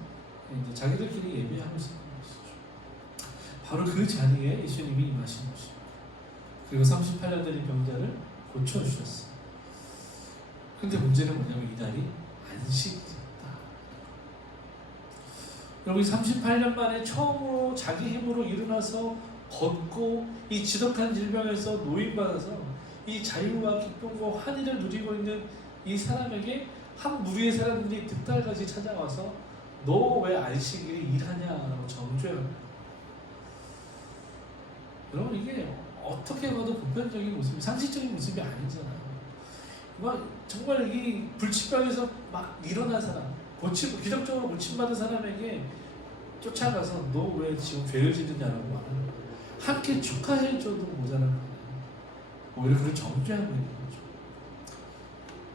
이제 자기들끼리 예배하고 있었던 것이죠. 바로 그 자리에 예수님이 임하신 것입니다. 그리고 38년 된 병자를 고쳐주셨어요. 근데 문제는 뭐냐면 이날이 안식이었다. 여러분 38년 만에 처음으로 자기 힘으로 일어나서 걷고 이 지독한 질병에서 노인받아서 이 자유와 기쁨과 환희를 누리고 있는 이 사람에게 한 무리의 사람들이 득달같이 찾아와서 너 왜 안식일에 일하냐라고 정죄합니다. 여러분 이게 어떻게 봐도 보편적인 모습이 상식적인 모습이 아니잖아요. 막 정말 이 불치병에서 막 일어난 사람, 기적적으로 고침받은 사람에게 쫓아가서 너 왜 지금 죄를 짓느냐라고 말하는 거예요. 함께 축하해줘도 모자란 거예요. 오히려 그를 정죄하고 있는 거죠.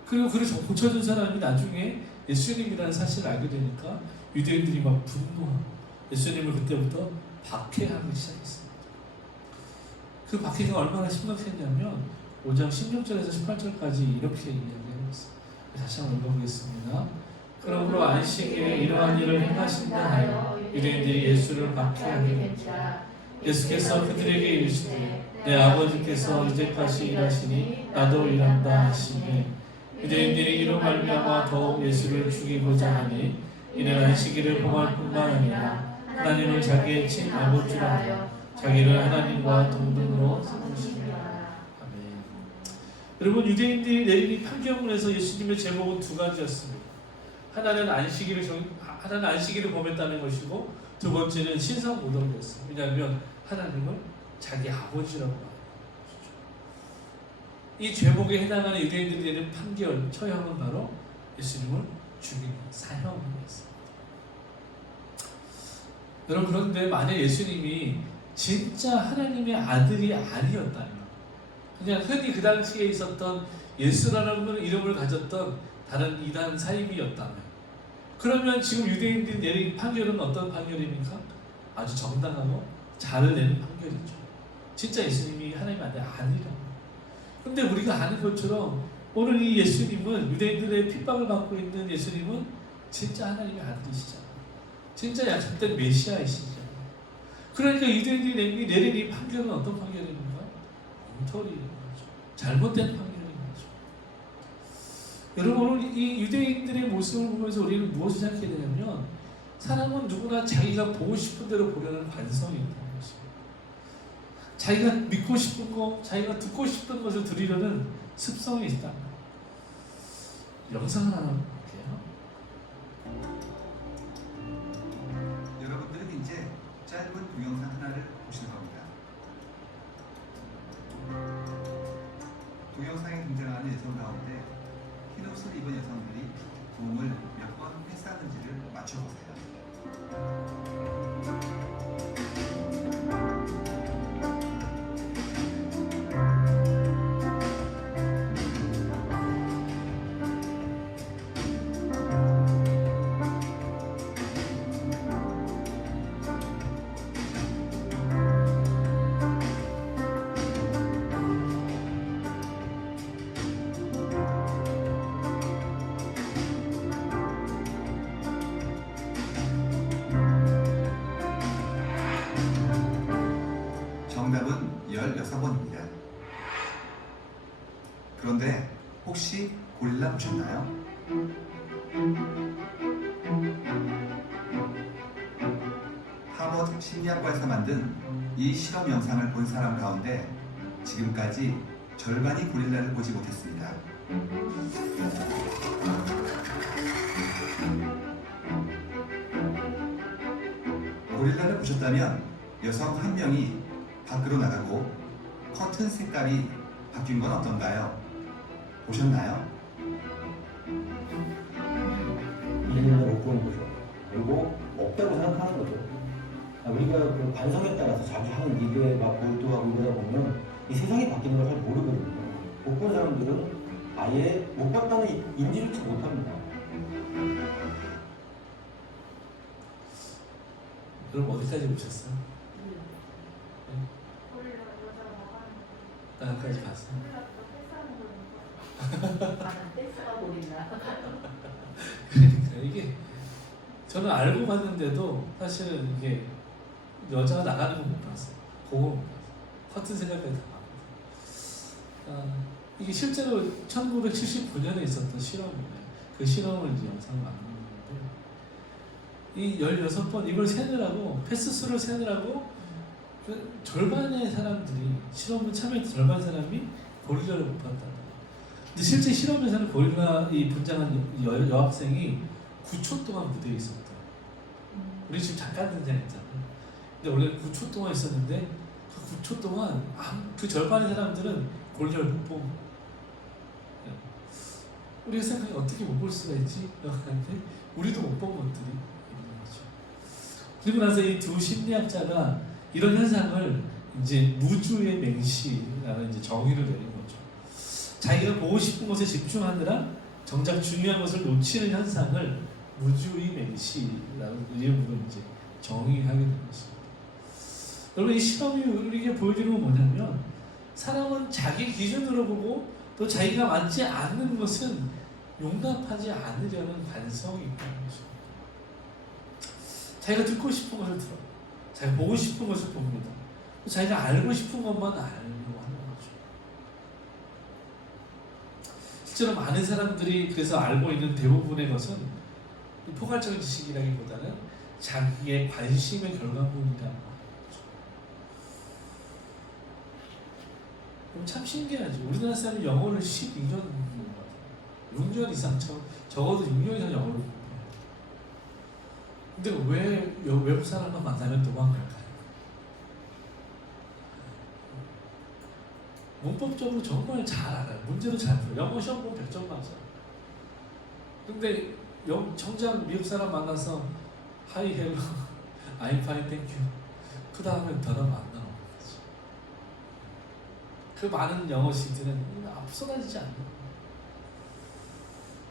그리고 그를 고쳐준 사람이 나중에 예수님이라는 사실을 알게 되니까 유대인들이 막 분노하고 예수님을 그때부터 박해하기 시작했습니다. 그 박해가 얼마나 심각했냐면 5장 16절에서 18절까지 이렇게 이야기하고 있습니다. 다시 한번 읽어보겠습니다. 그러므로 안식일에 이러한 일을 행하신다 하여 유대인들이 예수를 박해하게 된지라. 예수께서 그들에게 이르시되 내 아버지께서 이제까지 일하시니 나도 일한다 하시니 유대인들이 이로 말미암아 더욱 예수를 죽이고자 하니 이는 안식일을 범할 뿐만 아니라 하나님을 자기의 친 아버지라 하여 자기를 하나님과 동등으로 삼으시니라. 아멘. 여러분 유대인들이 내린 이 판결문에서 예수님의 제목은 두 가지였습니다. 하나는 안식일을 범했다는 것이고 두 번째는 신성모독이었어요. 왜냐하면 하나님을 자기 아버지라고 말합니다. 이 죄목에 해당하는 유대인들이 내린 판결, 처형은 바로 예수님을 죽이는 사형이었습니다. 여러분 그런데 만약 예수님이 진짜 하나님의 아들이 아니었다면, 그냥 흔히 그 당시에 있었던 예수라는 이름을 가졌던 다른 이단 사이비였다면, 그러면 지금 유대인들이 내린 판결은 어떤 판결입니까? 아주 정당하고 잘 내는 판결이죠. 진짜 예수님이 하나님의 아들 아니라고. 근데 우리가 아는 것처럼 오늘 이 예수님은, 유대인들의 핍박을 받고 있는 예수님은 진짜 하나님의 아들이시잖아요. 진짜 약속된 메시아이시잖아요. 그러니까 유대인들이 내린 이 판결은 어떤 판결입니까? 엉터리인 거죠. 잘못된 판결인 거죠. 여러분 오늘 이 유대인들의 모습을 보면서 우리는 무엇을 생각해야 되냐면, 사람은 누구나 자기가 보고 싶은 대로 보려는 관성이 있다는 것입니다. 자기가 믿고 싶은 거, 자기가 듣고 싶은 것을 들으려는 습성이 있다. 영상을 하나 볼게요. 여러분들은 이제 짧은 동영상 하나를 보시는 겁니다. 동영상에 등장하는 여성 가운데 흰옷을 입은 여성들이 공을 몇 번 패스하는지를 맞춰보세요. 정답은 16번입니다. 그런데 혹시 골라보셨나요? 하버드 심리학과에서 만든 이 실험 영상을 본 사람 가운데 지금까지 절반이 고릴라를 보지 못했습니다. 고릴라를 보셨다면 여성 한 명이 밖으로 나가고 커튼 색깔이 바뀐 건 어떤가요? 보셨나요? 일일이 못 보는 거죠. 그리고 없다고 생각하는 거죠. 우리가 그 관성에 따라서 자주 하는 일에 막 몰두하고 이러다 보면 이 세상이 바뀌는 걸 잘 모르거든요. 못 본 사람들은 아예 못 봤다는 인지조차 못합니다. 여러분 어디까지 보셨어요? 나까지 봤어요. 그러니까 이게 저는 알고 봤는데도 사실은 이게 여자가 나가는 건 못 봤어요. 그거 못 봤어요. 커튼 생각까지 다 봤거든요. 이게 실제로 1979년에 있었던 실험이에요. 그 실험을 이제 영상을 만든 건데, 이 16번 이걸 세느라고, 패스수를 세느라고 그 절반의 사람들이, 실험을 참여했던 절반 사람이 고릴라를 못 봤다. 근데 실제 실험에서는 고릴라 이 분장한 여학생이 9초 동안 무대에 있었다. 우리 지금 잠깐 등장했잖아. 근데 원래 9초 동안 있었는데 그 9초 동안 그 절반의 사람들은 고릴라를 못 본 거야. 우리가 생각해 어떻게 못 볼 수가 있지? 하는데 우리도 못 본 것들이 있는 거죠. 그리고 나서 이 두 심리학자가 이런 현상을 이제 무주의 맹시라는 이제 정의를 내린 거죠. 자기가 보고 싶은 것에 집중하느라 정작 중요한 것을 놓치는 현상을 무주의 맹시라는 이름으로 이제 정의하게 된 것입니다. 여러분 이 실험이 우리에게 보여주는 건 뭐냐면 사람은 자기 기준으로 보고 또 자기가 맞지 않는 것은 용납하지 않으려는 관성이 있다는 것입니다. 자기가 듣고 싶은 것을 들어요. 자기가 보고 싶은 것을 봅니다. 자기가 알고 싶은 것만 알려고 하는 거죠. 실제로 많은 사람들이 그래서 알고 있는 대부분의 것은 포괄적인 지식이라기보다는 자기의 관심의 결과물이라고 하는 거죠. 그럼 참 신기하죠. 우리나라 사람이 영어를 12년 6년 이상 적어도 6년 이상 영어를 공부해요. 근데 왜 외국 사람만 만나면 도망갈까요? 문법적으로 정말 잘 알아요. 문제도 잘 풀어요. 영어 시험 보면 100점 맞아요. 근데 정작 미국 사람 만나서 Hi, hello, I'm fine, thank you. 그 다음에 단어가 안 나오는 거지. 그 많은 영어 시들은 쏟아지지 않는 거예요.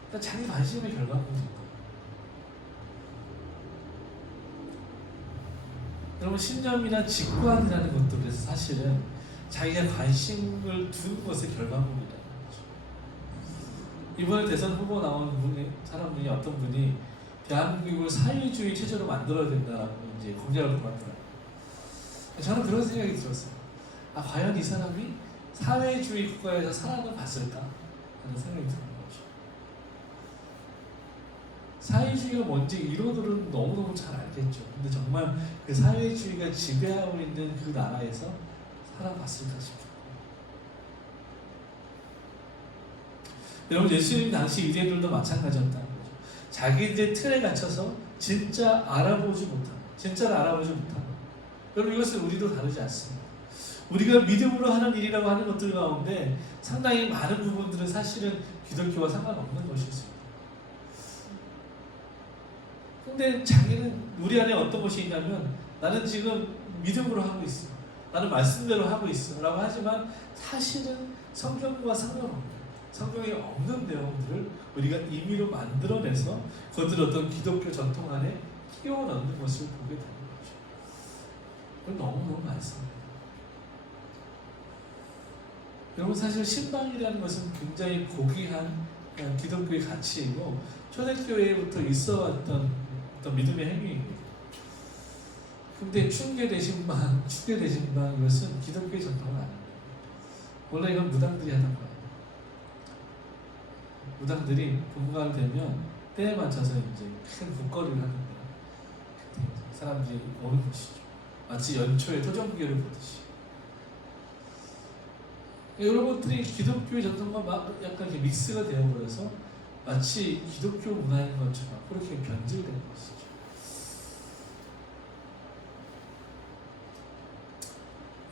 그러니까 자기 관심의 결과물인 거예요. 여러분 신념이나 직관이라는 것도 그래서 사실은 자기가 관심을 둔 것의 결과물이라는 거죠. 이번에 대선 후보 나온 사람들이 어떤 분이 대한민국을 사회주의 체제로 만들어야 된다라고 이제 공약을 받더라고요. 저는 그런 생각이 들었어요. 과연 이 사람이 사회주의 국가에서 살아는 봤을까? 하는 생각이 드는 거죠. 사회주의가 뭔지 이론으로는 너무너무 잘 알겠죠. 근데 정말 그 사회주의가 지배하고 있는 그 나라에서 살아봤을까 싶어요. 여러분 예수님 당시 유대인들도 마찬가지였다는 거죠. 자기들의 틀에 갇혀서 진짜를 알아보지 못하는 여러분 이것은 우리도 다르지 않습니다. 우리가 믿음으로 하는 일이라고 하는 것들 가운데 상당히 많은 부분들은 사실은 기독교와 상관없는 것이었습니다. 근데 자기는 우리 안에 어떤 것이 있냐면 나는 지금 믿음으로 하고 있어. 나는 말씀대로 하고 있어. 라고 하지만 사실은 성경과 상관없는 성경에 없는 내용들을 우리가 임의로 만들어내서 그것을 어떤 기독교 전통 안에 끼워 넣는 것을 보게 되는 거죠. 그건 너무너무 많습니다. 여러분 사실 신방이라는 것은 굉장히 고귀한 기독교의 가치이고 초대교회부터 있어왔던 어떤 믿음의 행위입니다. 근데 충계대신방 이것은 기독교의 전통은 아닙니다. 원래 이건 무당들이 하는 거예요. 무당들이 봄가을 되면 때에 맞춰서 이제 큰 국거리를 하는데 사람들이 오는 것이죠. 마치 연초에 토종기회를 보듯이. 여러분들이 기독교의 전통과 막 약간 이렇게 믹스가 되어버려서 마치 기독교 문화인 것처럼 그렇게 변질된 것이죠.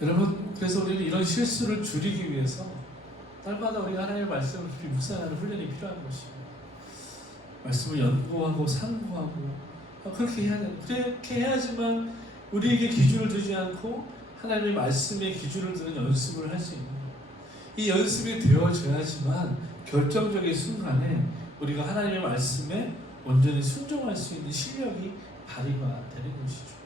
여러분 그래서 우리는 이런 실수를 줄이기 위해서 날마다 우리가 하나님의 말씀을 묵상하는 훈련이 필요한 것입니다. 말씀을 연구하고 상고하고 그렇게 해야 돼요. 그렇게 해야지만 우리에게 기준을 두지 않고 하나님의 말씀에 기준을 두는 연습을 할 수 있는 거예요. 이 연습이 되어져야지만 결정적인 순간에 우리가 하나님의 말씀에 온전히 순종할 수 있는 실력이 발휘가 되는 것이죠.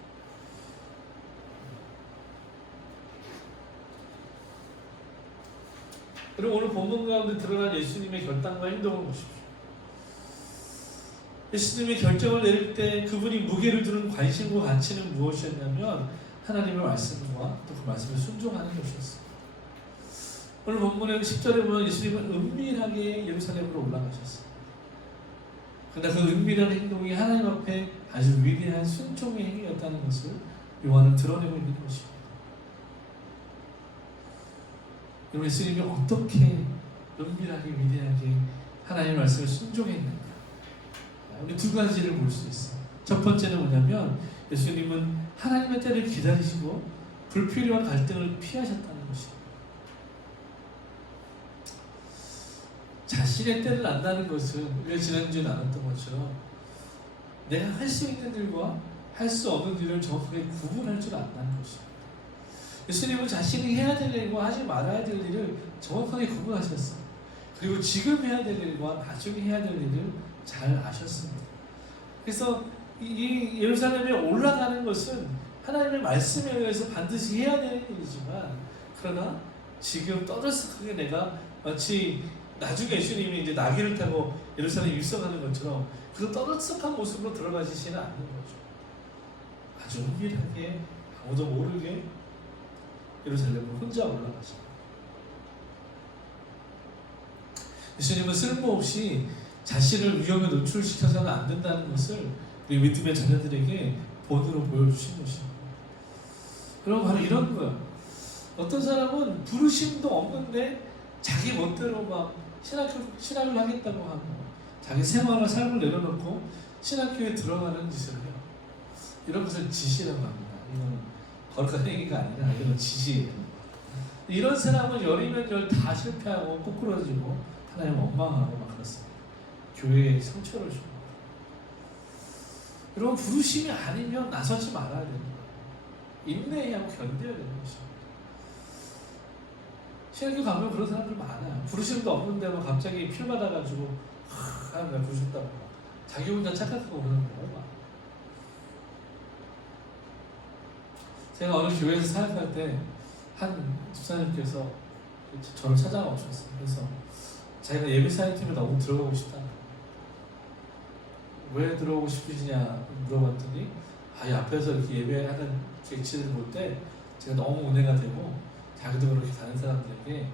그리고 오늘 본문 가운데 드러난 예수님의 결단과 행동을 보십시오. 예수님의 결정을 내릴 때 그분이 무게를 두는 관심과 가치는 무엇이었냐면 하나님의 말씀과 또 그 말씀에 순종하는 것이었습니다. 오늘 본문의 10절에 보면 예수님은 은밀하게 예루살렘으로 올라가셨습니다. 그러나 그 은밀한 행동이 하나님 앞에 아주 위대한 순종의 행위였다는 것을 요한은 드러내고 있는 것입니다. 여러분 예수님이 어떻게 은밀하게 위대하게 하나님의 말씀을 순종했는가? 우리 두 가지를 볼 수 있어. 첫 번째는 뭐냐면 예수님은 하나님의 때를 기다리시고 불필요한 갈등을 피하셨다는 것입니다. 자신의 때를 안다는 것은 우리가 지난주에 나눴던 것처럼 내가 할 수 있는 일과 할 수 없는 일을 정확하게 구분할 줄 안다는 것입니다. 예수님은 자신이 해야 될 일과 하지 말아야 될 일을 정확하게 구분하셨어요. 그리고 지금 해야 될 일과 나중에 해야 될 일을 잘 아셨습니다. 그래서 이 예루살렘에 올라가는 것은 하나님의 말씀에 의해서 반드시 해야 되는 일이지만, 그러나 지금 떠들썩하게 내가 마치 나중에 예수님이 이제 나귀를 타고 예루살렘에 입성하는 것처럼 그 떠들썩한 모습으로 들어가시지는 않는 거죠. 아주 은밀하게 아무도 모르게 예루살렘을 혼자 올라가십니다. 예수님은 쓸모없이 자신을 위험에 노출시켜서는 안 된다는 것을 우리 믿음의 자녀들에게 본으로 보여주신 것입니다. 여러분, 바로 이런 거예요. 어떤 사람은 부르심도 없는데 자기 멋대로 막 신학을 하겠다고 하고 자기 생활과 삶을 내려놓고 신학교에 들어가는 짓을 해요. 이런 것을 지시라고 합니다. 이건 거룩한 행위가 아니라 이건 지시예요. 이런 사람은 열이면 열 다 실패하고 꼬꾸러지고 하나님 원망하고 막 그렇습니다. 교회에 상처를 주고. 여러분, 부르심이 아니면 나서지 말아야 됩니다. 인내해야 하고 견뎌야 되는 것입니다. 신학교 가면 그런 사람들 많아요. 부르심도 없는데 막 갑자기 필 받아가지고 내가 부르셨다고 자기 혼자 착각하고 그러는 거예요. 제가 어느 교회에서 사역할 때 한 집사님께서 저를 찾아와 오셨어요. 그래서 자기가 예배사역팀에 너무 들어가고 싶다. 왜 들어오고 싶으시냐 물어봤더니 이 앞에서 이렇게 예배하는 객치를 볼 때 제가 너무 은혜가 되고 자기도 그렇게 다른 사람들에게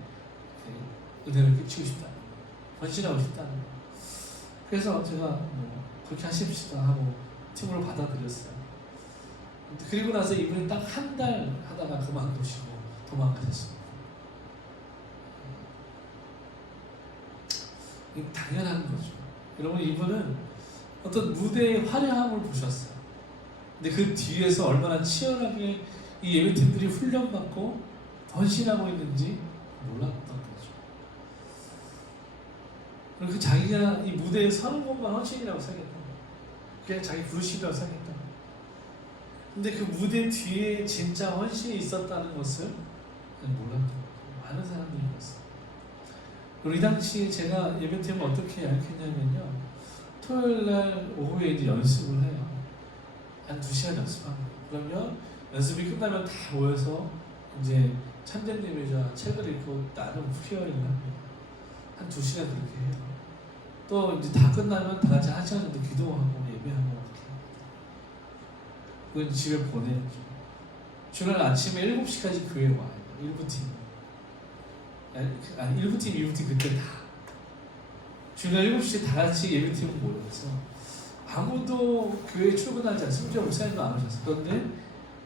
은혜를 끼치고 싶다, 헌신하고 싶다는 거예요. 그래서 제가 그렇게 하십시다 하고 팀으로 받아들였어요. 그리고 나서 이분이 딱 한 달 하다가 그만두시고 도망가셨습니다. 당연한 거죠. 여러분, 이분은 어떤 무대의 화려함을 보셨어요. 근데 그 뒤에서 얼마나 치열하게 이 예배팀들이 훈련받고 헌신하고 있는지 몰랐던 거죠. 그리고 그 자기가 이 무대에 서는 것만 헌신이라고 생각했던 거예요. 그냥 자기 부르심이라고 생각했던 거예요. 근데 그 무대 뒤에 진짜 헌신이 있었다는 것을 몰랐던 거예요. 많은 사람들이 몰랐어요. 그리고 이 당시에 제가 예배팀을 어떻게 양육했냐면요, 토요일날 오후에 이제 연습을 해요. 한 2시간 연습합니다. 그러면 연습이 끝나면 다 모여서 이제 참된 예배자 책을 읽고 나름 후회를 합니다. 한 2시간 그렇게 해요. 또 이제 다 끝나면 다 같이 1시간 정도 기도하고 예배하고 그렇게 합니다. 그건 집에 보내야죠. 주말 아침에 7시까지 교회에 와요. 1부팀. 아니 1부팀, 2부팀 그때 다. 주말 7시에 다 같이 예배팀을 모여서 아무도 교회에 출근하지 않아요. 심지어 목사님도 안 오셨어요. 그런데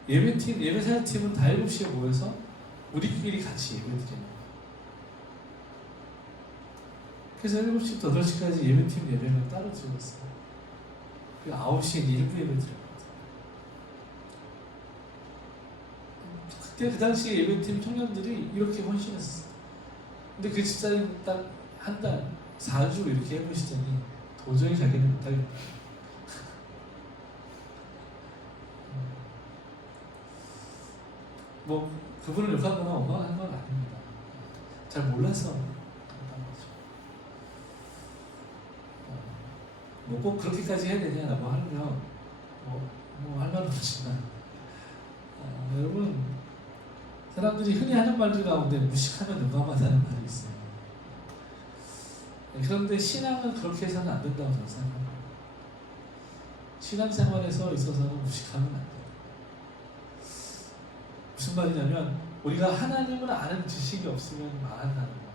예배팀, 예배사역팀은 다 7시에 모여서 우리끼리 같이 예배드리는 거예요. 그래서 7시부터 8시까지 예배팀 예배는 따로 드렸어요. 그리고 9시에 1부 예배 드렸거든요. 그때 그 당시 예배팀 청년들이 이렇게 헌신했어요. 근데 그 집사님 딱 한 달, 4주 이렇게 해보시더니 도저히 자기는 못하겠다. 뭐 그분을 욕하거나 원망한 건 아닙니다. 잘 몰라서 그런 거죠. 뭐 꼭 그렇게까지 해야 되냐라고 하면 뭐 할 말은 없지만 여러분, 사람들이 흔히 하는 말들 가운데 무식하면 용감하다는 말이 있어요. 그런데 신앙은 그렇게 해서는 안 된다고 저는 생각합니다. 신앙생활에서 있어서는 무식하면 안 돼요. 무슨 말이냐면 우리가 하나님을 아는 지식이 없으면 망한다는 거예요.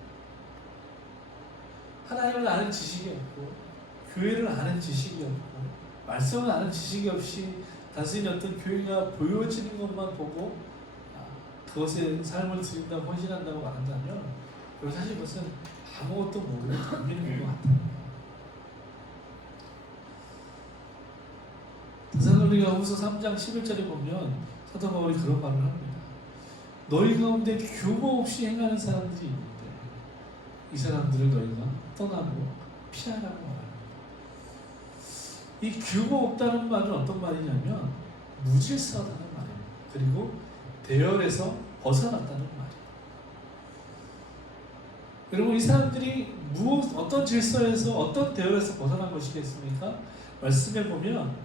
하나님을 아는 지식이 없고 교회를 아는 지식이 없고 말씀을 아는 지식이 없이 단순히 어떤 교회가 보여지는 것만 보고 그것에 삶을 드린다고 헌신한다고 말한다면 그리고 사실 그것은 아무것도 모르고 덤비는 것 같아요. 데살로니가 후서 3장 11절에 보면 사도 바울이 그런 말을 합니다. 너희 가운데 규모 없이 행하는 사람들이 있는데 이 사람들을 너희가 떠나고 피하라고 말합니다. 이 규모 없다는 말은 어떤 말이냐면 무질서하다는 말이에요. 그리고 대열에서 벗어났다는 말이에요. 여러분, 이 사람들이 어떤 질서에서 어떤 대열에서 벗어난 것이겠습니까? 말씀해 보면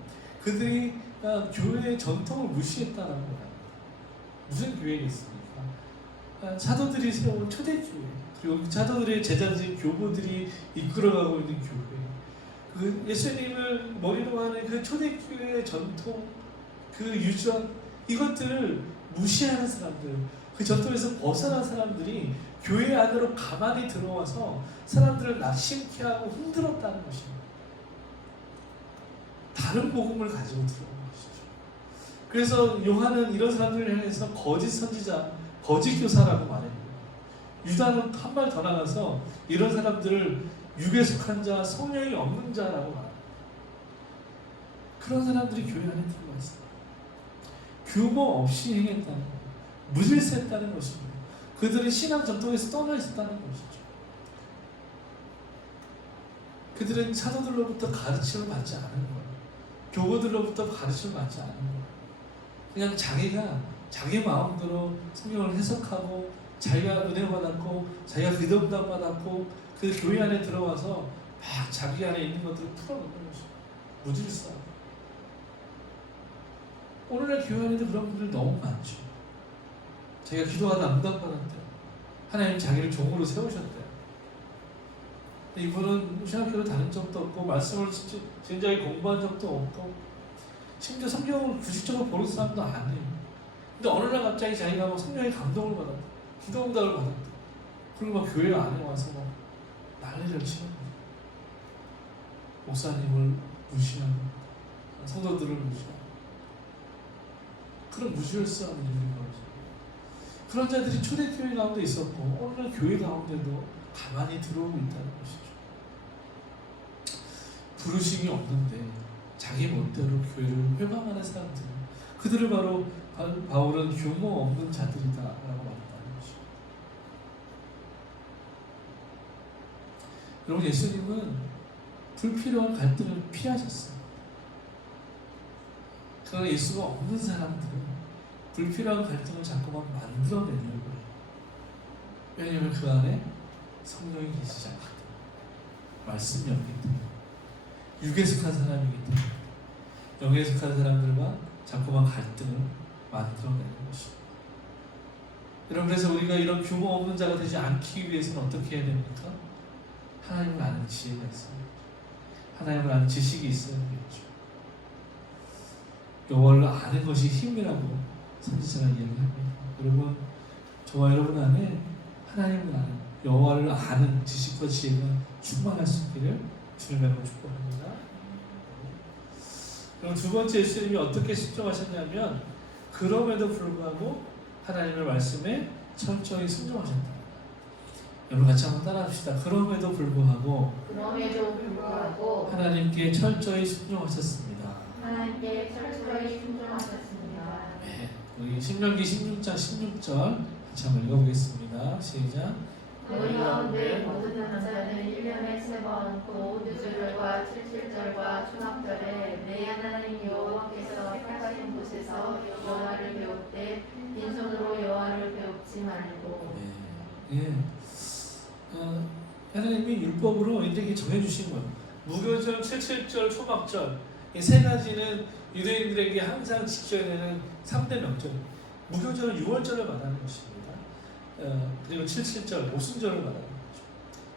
그들이 교회의 전통을 무시했다는 거예요. 무슨 교회겠습니까? 사도들이 세운 초대교회, 그리고 사도들의 제자들 교보들이 이끌어가고 있는 교회, 그 예수님을 머리로 하는 그 초대교회의 전통, 그 유전, 이것들을 무시하는 사람들, 그 전통에서 벗어난 사람들이 교회 안으로 가만히 들어와서 사람들을 낙심케 하고 흔들었다는 것입니다. 다른 복음을 가지고 들어온 것이죠. 그래서 요한은 이런 사람들을 향해서 거짓 선지자, 거짓 교사라고 말합니다. 유다는 한 발 더 나가서 이런 사람들을 육에 속한 자, 성령이 없는 자라고 말합니다. 그런 사람들이 교회 안에 들어와 있습니다. 규모 없이 행했다는 것, 무질서했다는 것입니다. 그들은 신앙 전통에서 떠나 있었다는 것이죠. 그들은 사도들로부터 가르침을 받지 않은 거예요. 교보들로부터 가르침을 받지 않은 거예요. 그냥 자기가 자기 마음대로 성경을 해석하고 자기가 은혜 받았고 자기가 기도응답 받았고 그 교회 안에 들어와서 막 자기 안에 있는 것들을 풀어놓는 것이죠. 무질서. 오늘날 교회 안에도 그런 분들 너무 많죠. 자기가 기도하다 응답받았대요. 하나님 자기를 종으로 세우셨대요. 이분은 신학교를 다닌 적도 없고 말씀을 진작에 공부한 적도 없고 심지어 성경을 구식적으로 보는 사람도 아니에요. 근데 어느 날 갑자기 자기가 막 성령의 감동을 받았대. 기도응답을 받았대. 그리고 막 교회 안에 와서 막 난리를 치는 거예요. 목사님을 무시하고 성도들을 무시하고 그런 무질서한 일이 벌어져요. 그런 자들이 초대교회 가운데 있었고 오늘날 교회 가운데도 가만히 들어오고 있다는 것이죠. 부르심이 없는데 자기 멋대로 교회를 회방하는 사람들, 그들을 바로 바울은 규모 없는 자들이다라고 말했다는 것이죠. 여러분, 예수님은 불필요한 갈등을 피하셨어요. 그러나 예수가 없는 사람들은 불필요한 갈등을 자꾸만 만들어내려고 해요. 왜냐하면 그 안에 성령이 계시지 않기 때문에, 말씀이 없기 때문에, 육에 속한 사람이기 때문에, 영에 속한 사람들과 자꾸만 갈등을 만들어내는 것입니다. 여러분, 그래서 우리가 이런 규모 없는 자가 되지 않기 위해서는 어떻게 해야 됩니까? 하나님을 아는 지혜가 있습니다. 하나님을 아는 지식이 있어야 되겠죠. 여호와를 아는 것이 힘이라고 선지자가 이야기합니다. 여러분, 저와 여러분 안에 하나님을 아는, 여호와를 아는 지식과 지혜가 충만할 수 있기를 주님으로 축복합니다. 그럼 두 번째, 예수님이 어떻게 순종하셨냐면 그럼에도 불구하고 하나님의 말씀에 철저히 순종하셨다. 여러분 같이 한번 따라합시다. 그럼에도 불구하고 하나님께 철저히 순종하셨습니다. 하나님께 철저히 순종하셨습니다. 네, 우리 신명기 16장 16절 같이 한번 읽어보겠습니다. 시작. 너희 가운데 모든 남자는 1년에 3번 곧 누주절과 칠칠절과 초막절에 내 하나님 여호와께서 택하신 곳에서 여호와를 배웁되 빈손으로 여호와를 배웁지 말고. 예. 하나님이 율법으로 이들에게 정해주신 거예요. 무교절, 칠칠절, 초막절, 이 세 가지는 유대인들에게 항상 지켜야 되는 3대 명절입니다. 무교절은 6월절을 말하는 것입니다. 그리고 칠칠절, 모순절을 말하는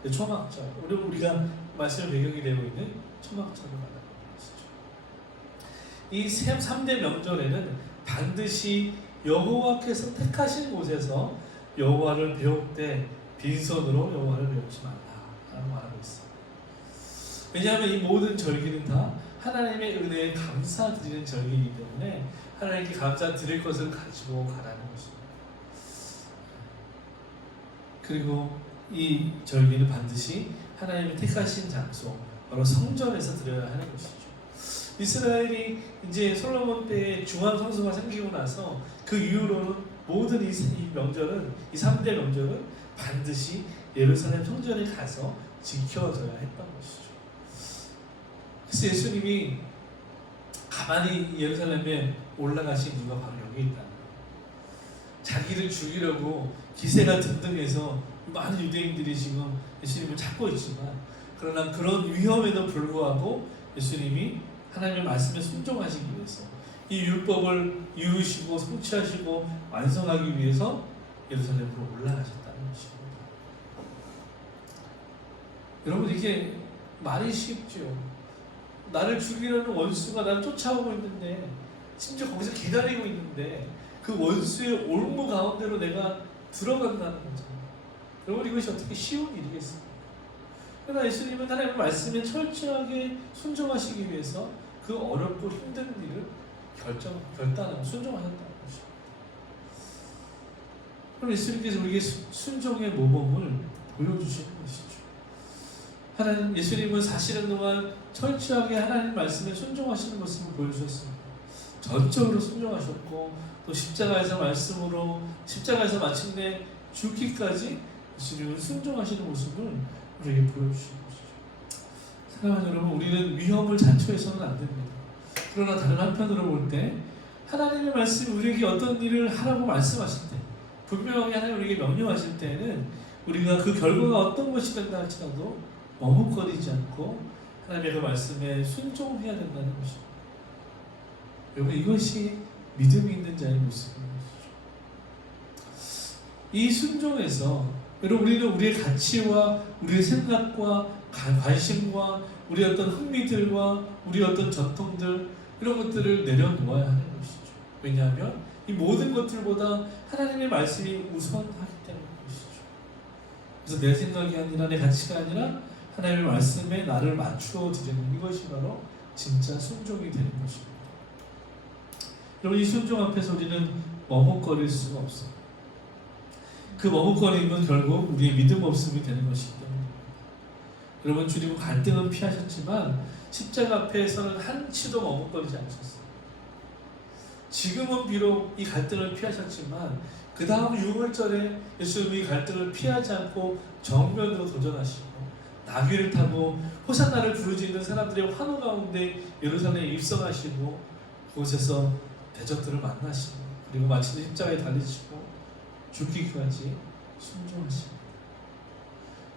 거죠. 초막절, 우리가 말씀의 배경이 되고 있는 초막절을 말하는 것이죠. 이 3대 명절에는 반드시 여호와께서 택하신 곳에서 여호와를 배울 때 빈손으로 여호와를 배우지 말라라고 말하고 있습니다. 왜냐하면 이 모든 절기는 다 하나님의 은혜에 감사드리는 절기이기 때문에 하나님께 감사드릴 것을 가지고 가라는 것입니다. 그리고 이 절기는 반드시 하나님이 택하신 장소, 바로 성전에서 드려야 하는 것이죠. 이스라엘이 이제 솔로몬 때에 중앙 성소가 생기고 나서 그 이후로는 모든 이 명절은, 이 3대 명절은 반드시 예루살렘 성전에 가서 지켜져야 했던 것이죠. 그래서 예수님이 가만히 예루살렘에 올라가신 이유가 바로 여기 있다는 거예요. 자기를 죽이려고 기세가 등등해서 많은 유대인들이 지금 예수님을 찾고 있지만, 그러나 그런 위험에도 불구하고 예수님이 하나님의 말씀에 순종하시기 위해서 이 율법을 이루시고 성취하시고 완성하기 위해서 예루살렘으로 올라가셨다는 것입니다. 여러분, 이게 말이 쉽죠. 나를 죽이려는 원수가 나를 쫓아오고 있는데, 심지어 거기서 기다리고 있는데 그 원수의 올무 가운데로 내가 들어간다는 거잖아요. 여러분, 이것이 어떻게 쉬운 일이겠습니까? 그러나 예수님은 하나님의 말씀에 철저하게 순종하시기 위해서 그 어렵고 힘든 일을 결단하고 순종하셨다는 것입니다. 그럼 예수님께서 우리에게 순종의 모범을 보여주시는 것이죠. 하나님, 예수님은 40년 동안 철저하게 하나님 말씀에 순종하시는 모습을 보여주셨습니다. 전적으로 순종하셨고, 또 십자가에서 말씀으로, 십자가에서 마침내 죽기까지 예수님은 순종하시는 모습을 우리에게 보여주시는 것이죠. 사랑하는 여러분, 우리는 위험을 자초해서는 안 됩니다. 그러나 다른 한편으로 볼 때 하나님의 말씀이 우리에게 어떤 일을 하라고 말씀하실 때, 분명하게 하나님 우리에게 명령하실 때는 우리가 그 결과가 어떤 것이 된다 할지라도 머뭇거리지 않고 하나님의 그 말씀에 순종해야 된다는 것입니다. 여러분, 이것이 믿음이 있는 자의 모습인 것이죠. 이 순종에서 여러분, 우리는 우리의 가치와 우리의 생각과 관심과 우리의 어떤 흥미들과 우리의 어떤 전통들, 이런 것들을 내려놓아야 하는 것이죠. 왜냐하면 이 모든 것들보다 하나님의 말씀이 우선하기 때문인 것이죠. 그래서 내 생각이 아니라, 내 가치가 아니라 하나님의 말씀에 나를 맞추어 드리는 이것이 바로 진짜 순종이 되는 것입니다. 여러분, 이 순종 앞에서 우리는 머뭇거릴 수가 없어요. 그 머뭇거림은 결국 우리의 믿음 없음이 되는 것이기 때문입니다. 여러분, 주님은 갈등은 피하셨지만 십자가 앞에서는 한치도 머뭇거리지 않으셨어요. 지금은 비록 이 갈등을 피하셨지만 그 다음 유월절에 예수님이 이 갈등을 피하지 않고 정면으로 도전하시고 나귀를 타고 호산나를 부르짖는 사람들의 환호 가운데 예루살렘에 입성하시고 그곳에서 대적들을 만나시고, 그리고 마침내 십자가에 달리시고 죽기까지 순종하십니다.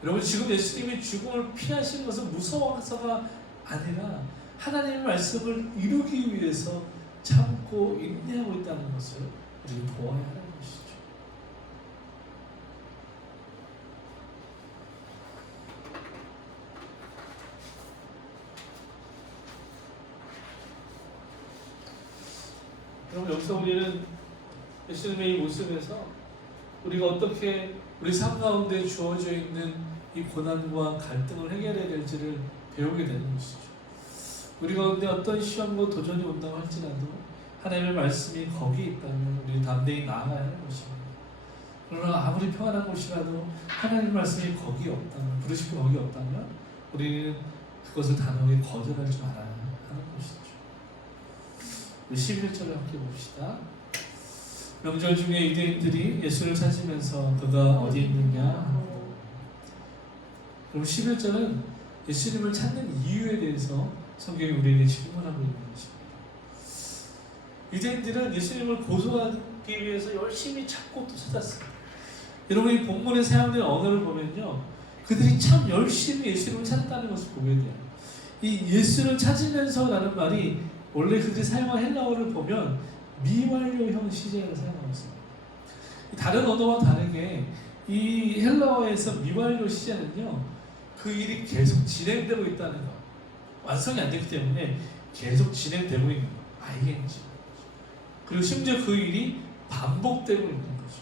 여러분, 지금 예수님이 죽음을 피하신 것은 무서워서가 아니라 하나님의 말씀을 이루기 위해서 참고 인내하고 있다는 것을 우리는 보아야 하는 것이죠. 여러분, 여기서 우리는 예수님의 이 모습에서 우리가 어떻게 우리 삶 가운데 주어져 있는 이 고난과 갈등을 해결해야 될지를 배우게 되는 것이죠. 우리 가운데 어떤 시험과 도전이 온다고 할지라도 하나님의 말씀이 거기에 있다면 우리 담대히 나아가야 하는 것입니다. 그러나 아무리 평안한 곳이라도 하나님의 말씀이 거기에 없다면, 부르심이 거기에 없다면 우리는 그것을 단호하게 거절하지 말아야 하는 것이죠. 우리 11절을 함께 봅시다. 명절 중에 유대인들이 예수를 찾으면서 그가 어디 있느냐. 그럼 11절은 예수님을 찾는 이유에 대해서 성경이 우리에게 질문하고 있는 것입니다. 유대인들은 예수님을 고소하기 위해서 열심히 찾고 또 찾았어요. 여러분, 이 본문에 사용된 언어를 보면요, 그들이 참 열심히 예수님을 찾았다는 것을 보게 돼요. 이 예수를 찾으면서라는 말이 원래 그들이 사용한 헬라어를 보면 미완료형 시제를 사용하고 있습니다. 다른 언어와 다르게 이 헬라어에서 미완료 시제는요, 그 일이 계속 진행되고 있다는 것, 완성이 안 됐기 때문에 계속 진행되고 있는 것, ing. 그리고 심지어 그 일이 반복되고 있는 거죠.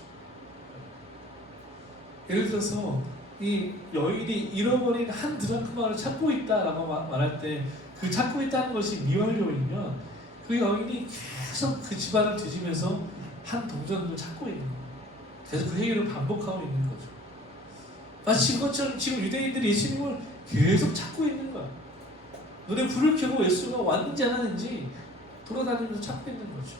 예를 들어서 이 여인이 잃어버린 한 드라크마를 찾고 있다라고 말할 때 그 찾고 있다는 것이 미완료이면 그 여인이 계속 그 집안을 뒤지면서 한 동전을 찾고 있는 거예요. 계속 그 행위를 반복하고 있는 거죠. 마치 그것처럼 지금 유대인들이 예수님을 계속 찾고 있는 거야. 눈에 불을 켜고 예수가 왔는지 안 왔는지 돌아다니면서 찾고 있는 거죠.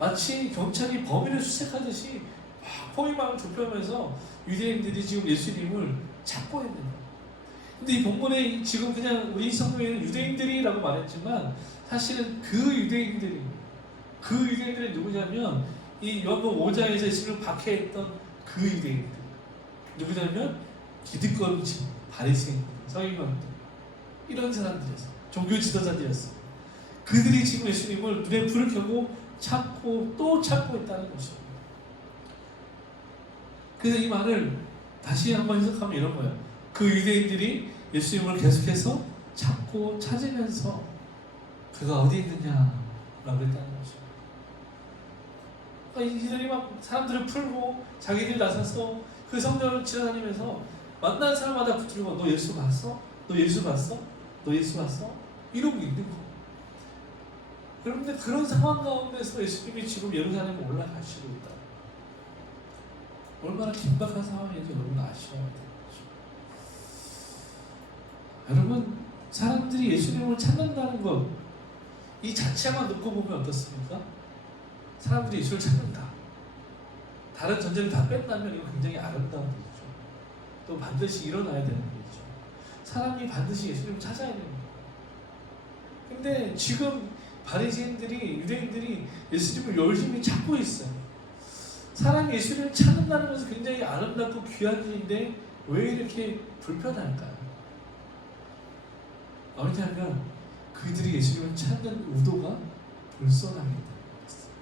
마치 경찰이 범인을 수색하듯이 막 포위망을 좁혀면서 유대인들이 지금 예수님을 찾고 있는 거야. 근데 이 본문에 지금 그냥 우리 성경에는 유대인들이라고 말했지만 사실은 그 유대인들이 누구냐면 이 요한복음 5장에서 예수님을 박해했던 그 유대인들 누구냐면 기득권층, 바리새인, 서기관들 이런 사람들이었어. 종교 지도자들이었어. 그들이 지금 예수님을 눈에 불을 켜고 찾고 또 찾고 있다는 것입니다. 그래서 이 말을 다시 한번 해석하면 이런 거예요. 그 유대인들이 예수님을 계속해서 찾고 찾으면서 그가 어디 있느냐라고 했다는 것입니다. 이들이 막 사람들을 풀고 자기들이 나서서 그 성전을 지나다니면서 만난 사람마다 붙들고 너 예수 봤어? 너 예수 봤어? 너 예수 봤어? 이러고 있는 거. 여러분들 그런 상황 가운데서 예수님이 지금 예루살렘에 올라가시고 있다. 얼마나 긴박한 상황인지 여러분 아셔야 돼요. 여러분 사람들이 예수님을 찾는다는 것 이 자체만 놓고 보면 어떻습니까? 사람들이 예수를 찾는다. 다른 전제를 다 뺀다면 이거 굉장히 아름다운 일이죠. 또 반드시 일어나야 되는 일이죠. 사람이 반드시 예수님을 찾아야 됩니다. 근데 지금 바리새인들이 유대인들이 예수님을 열심히 찾고 있어요. 사람이 예수님을 찾는다는 것은 굉장히 아름답고 귀한 일인데 왜 이렇게 불편할까요? 왜냐하면 그들이 예수님을 찾는 의도가 불선하기 때문이었어요.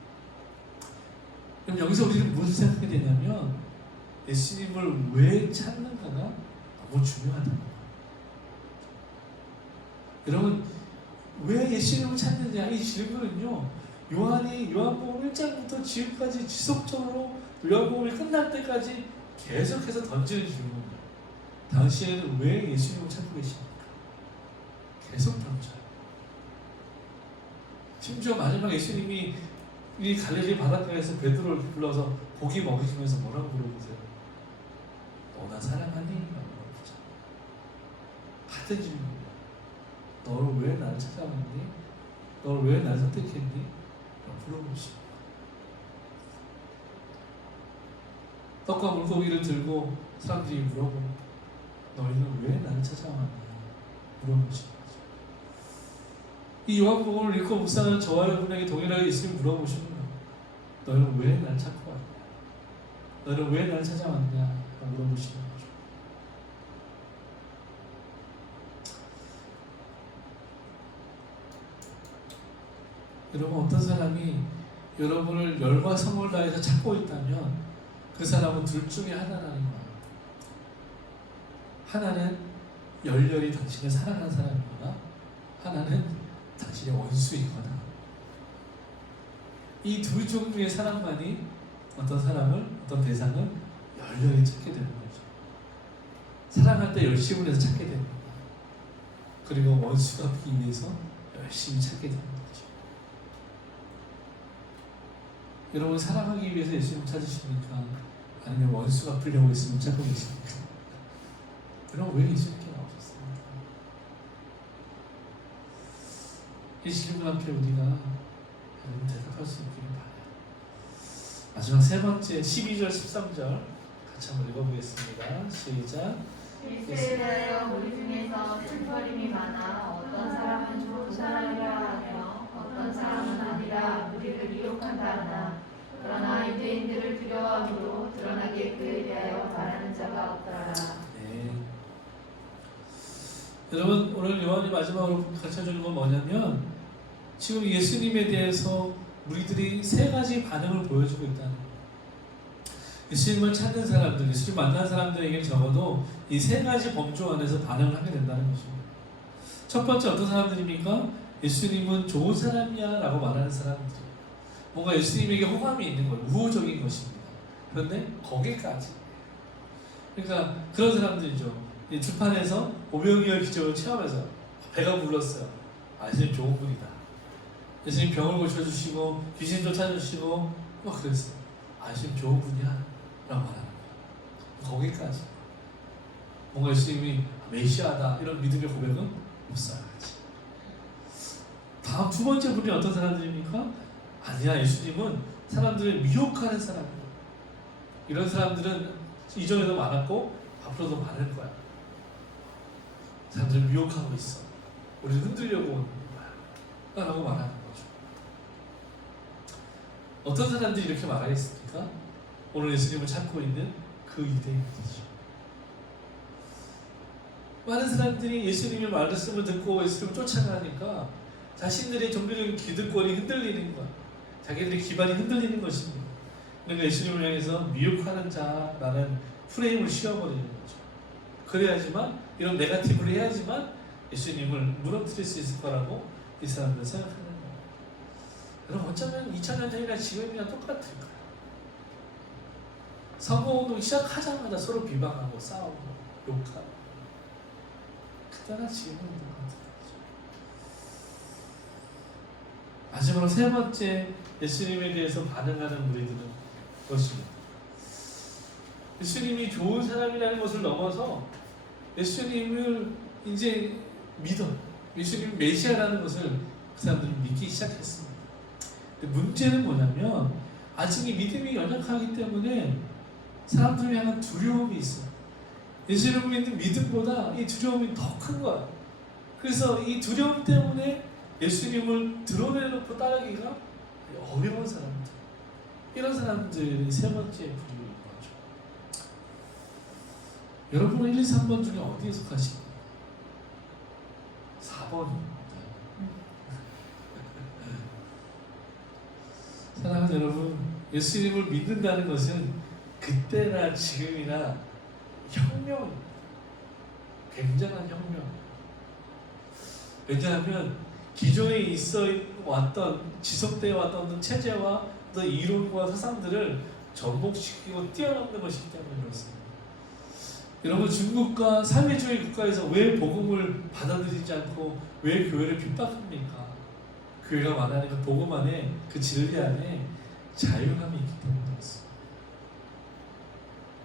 그럼 여기서 우리는 무엇을 생각하게 되냐면 예수님을 왜 찾는가가 너무 중요하다는 거예요. 여러분 왜 예수님을 찾느냐 이 질문은요 요한이 요한복음 1장부터 지금까지 지속적으로 요한복음이 끝날 때까지 계속해서 던지는 질문이에요. 당신은 왜 예수님을 찾고 계십니까? 계속 던져요. 심지어 마지막 예수님이 이 갈릴리 바닷가에서 베드로를 불러서 고기 먹이시면서 뭐라고 물어보세요? 너 나 사랑하니? 라고 물어보죠. 같은 질문이에요. 너를 왜 나를 찾아왔니? 너를 왜 나를 선택했니? 라고 물어보십니다. 떡과 물고기를 들고 사람들이 물어보고 너희는 왜 나를 찾아왔냐? 물어보십니다. 이 요한복음을 읽고 묵상하는 저와 여러분에게 동일하게 예수님이 물어보시는 거예요. 너는 왜 날 찾고 왔냐? 너는 왜 날 찾아왔냐? 라고 물어보시는 거죠. 여러분 어떤 사람이 여러분을 열과 성을 다해서 찾고 있다면 그 사람은 둘 중에 하나라는 거예요. 하나는 열렬히 당신을 사랑하는 사람이거나 하나는 당신의 원수이거나 이 두 종류의 사람만이 어떤 사람을 어떤 대상을 열렬히 찾게 되는 거죠. 사랑할 때 열심을 해서 찾게 됩니다. 그리고 원수가 되기 위해서 열심히 찾게 되는 거죠. 여러분 사랑하기 위해서 예수님 찾으십니까? 아니면 원수가 풀려고 예수님 찾고 계십니까? 그럼 왜 예수님께 나오셨습니까? 이 질문 앞에 우리가 여러분 대답할 수 있기를 바라요. 마지막 세 번째 12절 13절 같이 한번 읽어보겠습니다. 시작. 일세에 대하여 우리 중에서 쓴소림이 많아 어떤 사람은 좋은 사람이라 하며 어떤 사람은 아니라 우리를 미혹한다 하나 그러나 유대인들을 두려워함으로 드러나게 그에 대하여 말하는 자가 없더라. 네. 여러분 오늘 요한이 마지막으로 가르쳐주는 건 뭐냐면 지금 예수님에 대해서 우리들이 세 가지 반응을 보여주고 있다는 거예요. 예수님을 찾는 사람들, 예수님 만난 사람들에게 적어도 이 세 가지 범주 안에서 반응을 하게 된다는 것입니다. 첫 번째 어떤 사람들입니까? 예수님은 좋은 사람이야 라고 말하는 사람들. 뭔가 예수님에게 호감이 있는 거예요. 우호적인 것입니다. 그런데 거기까지. 그러니까 그런 사람들이죠. 이 들판에서 오병이어 기적을 체험해서 배가 불렀어요. 아, 예수님 좋은 분이다. 예수님 병을 고쳐주시고 귀신 쫓아주시고 막 그랬어요. 아, 예수님 좋은 분이야 라고 말하는 거예요. 거기까지. 뭔가 예수님이 메시아다 이런 믿음의 고백은 없어요. 아직. 다음 두 번째 분이 어떤 사람들입니까? 아니야, 예수님은 사람들을 미혹하는 사람이고 이런 사람들은 이전에도 많았고 앞으로도 많을 거야. 사람들을 미혹하고 있어. 우리를 흔들려고 오는 거야 라고 말하는 거죠. 어떤 사람들이 이렇게 말하겠습니까? 오늘 예수님을 찾고 있는 그 유대인들이죠. 많은 사람들이 예수님의 말씀을 듣고 예수님을 쫓아가니까 자신들의 종교적인 기득권이 흔들리는 거야. 자기들의 기반이 흔들리는 것입니다. 그러니까 예수님을 향해서 미혹하는 자라는 프레임을 씌워버리는 거죠. 그래야지만 이런 네거티브를 해야지만 예수님을 무너뜨릴 수 있을 거라고 이 사람들은 생각하는 거예요. 여러분 어쩌면 2000년 전이나 지금이나 똑같을 거예요. 선거운동 시작하자마자 서로 비방하고 싸우고 욕하고 그때나 지금은 똑같은 거죠. 마지막으로 세 번째 예수님에 대해서 반응하는 우리들은 그것입니다. 예수님이 좋은 사람이라는 것을 넘어서 예수님을 이제 믿어. 예수님이 메시아라는 것을 그 사람들은 믿기 시작했습니다. 근데 문제는 뭐냐면 아직 이 믿음이 연약하기 때문에 사람들을 향한 두려움이 있어요. 예수님을 믿는 믿음보다 이 두려움이 더 큰 거야. 그래서 이 두려움 때문에 예수님을 드러내놓고 따르기가 어려운 사람들. 이런 사람들이 세 번째 부류인 거죠. 여러분은 1, 2, 3번 중에 어디에 속하십니까? 4번입니다. 사랑하는 여러분, 예수님을 믿는다는 것은 그때나 지금이나 혁명입니다. 굉장한 혁명. 왜냐하면 기존에 있어 왔던 지속되어 왔던 어떤 체제와 어떤 이론과 사상들을 전복시키고 뛰어넘는 것이기 때문에 그렇습니다. 여러분 중국과 사회주의 국가에서 왜 복음을 받아들이지 않고 왜 교회를 핍박합니까? 교회가 말하는 그 복음 안에 그 진리 안에 자유함이 있기 때문에 그렇습니다.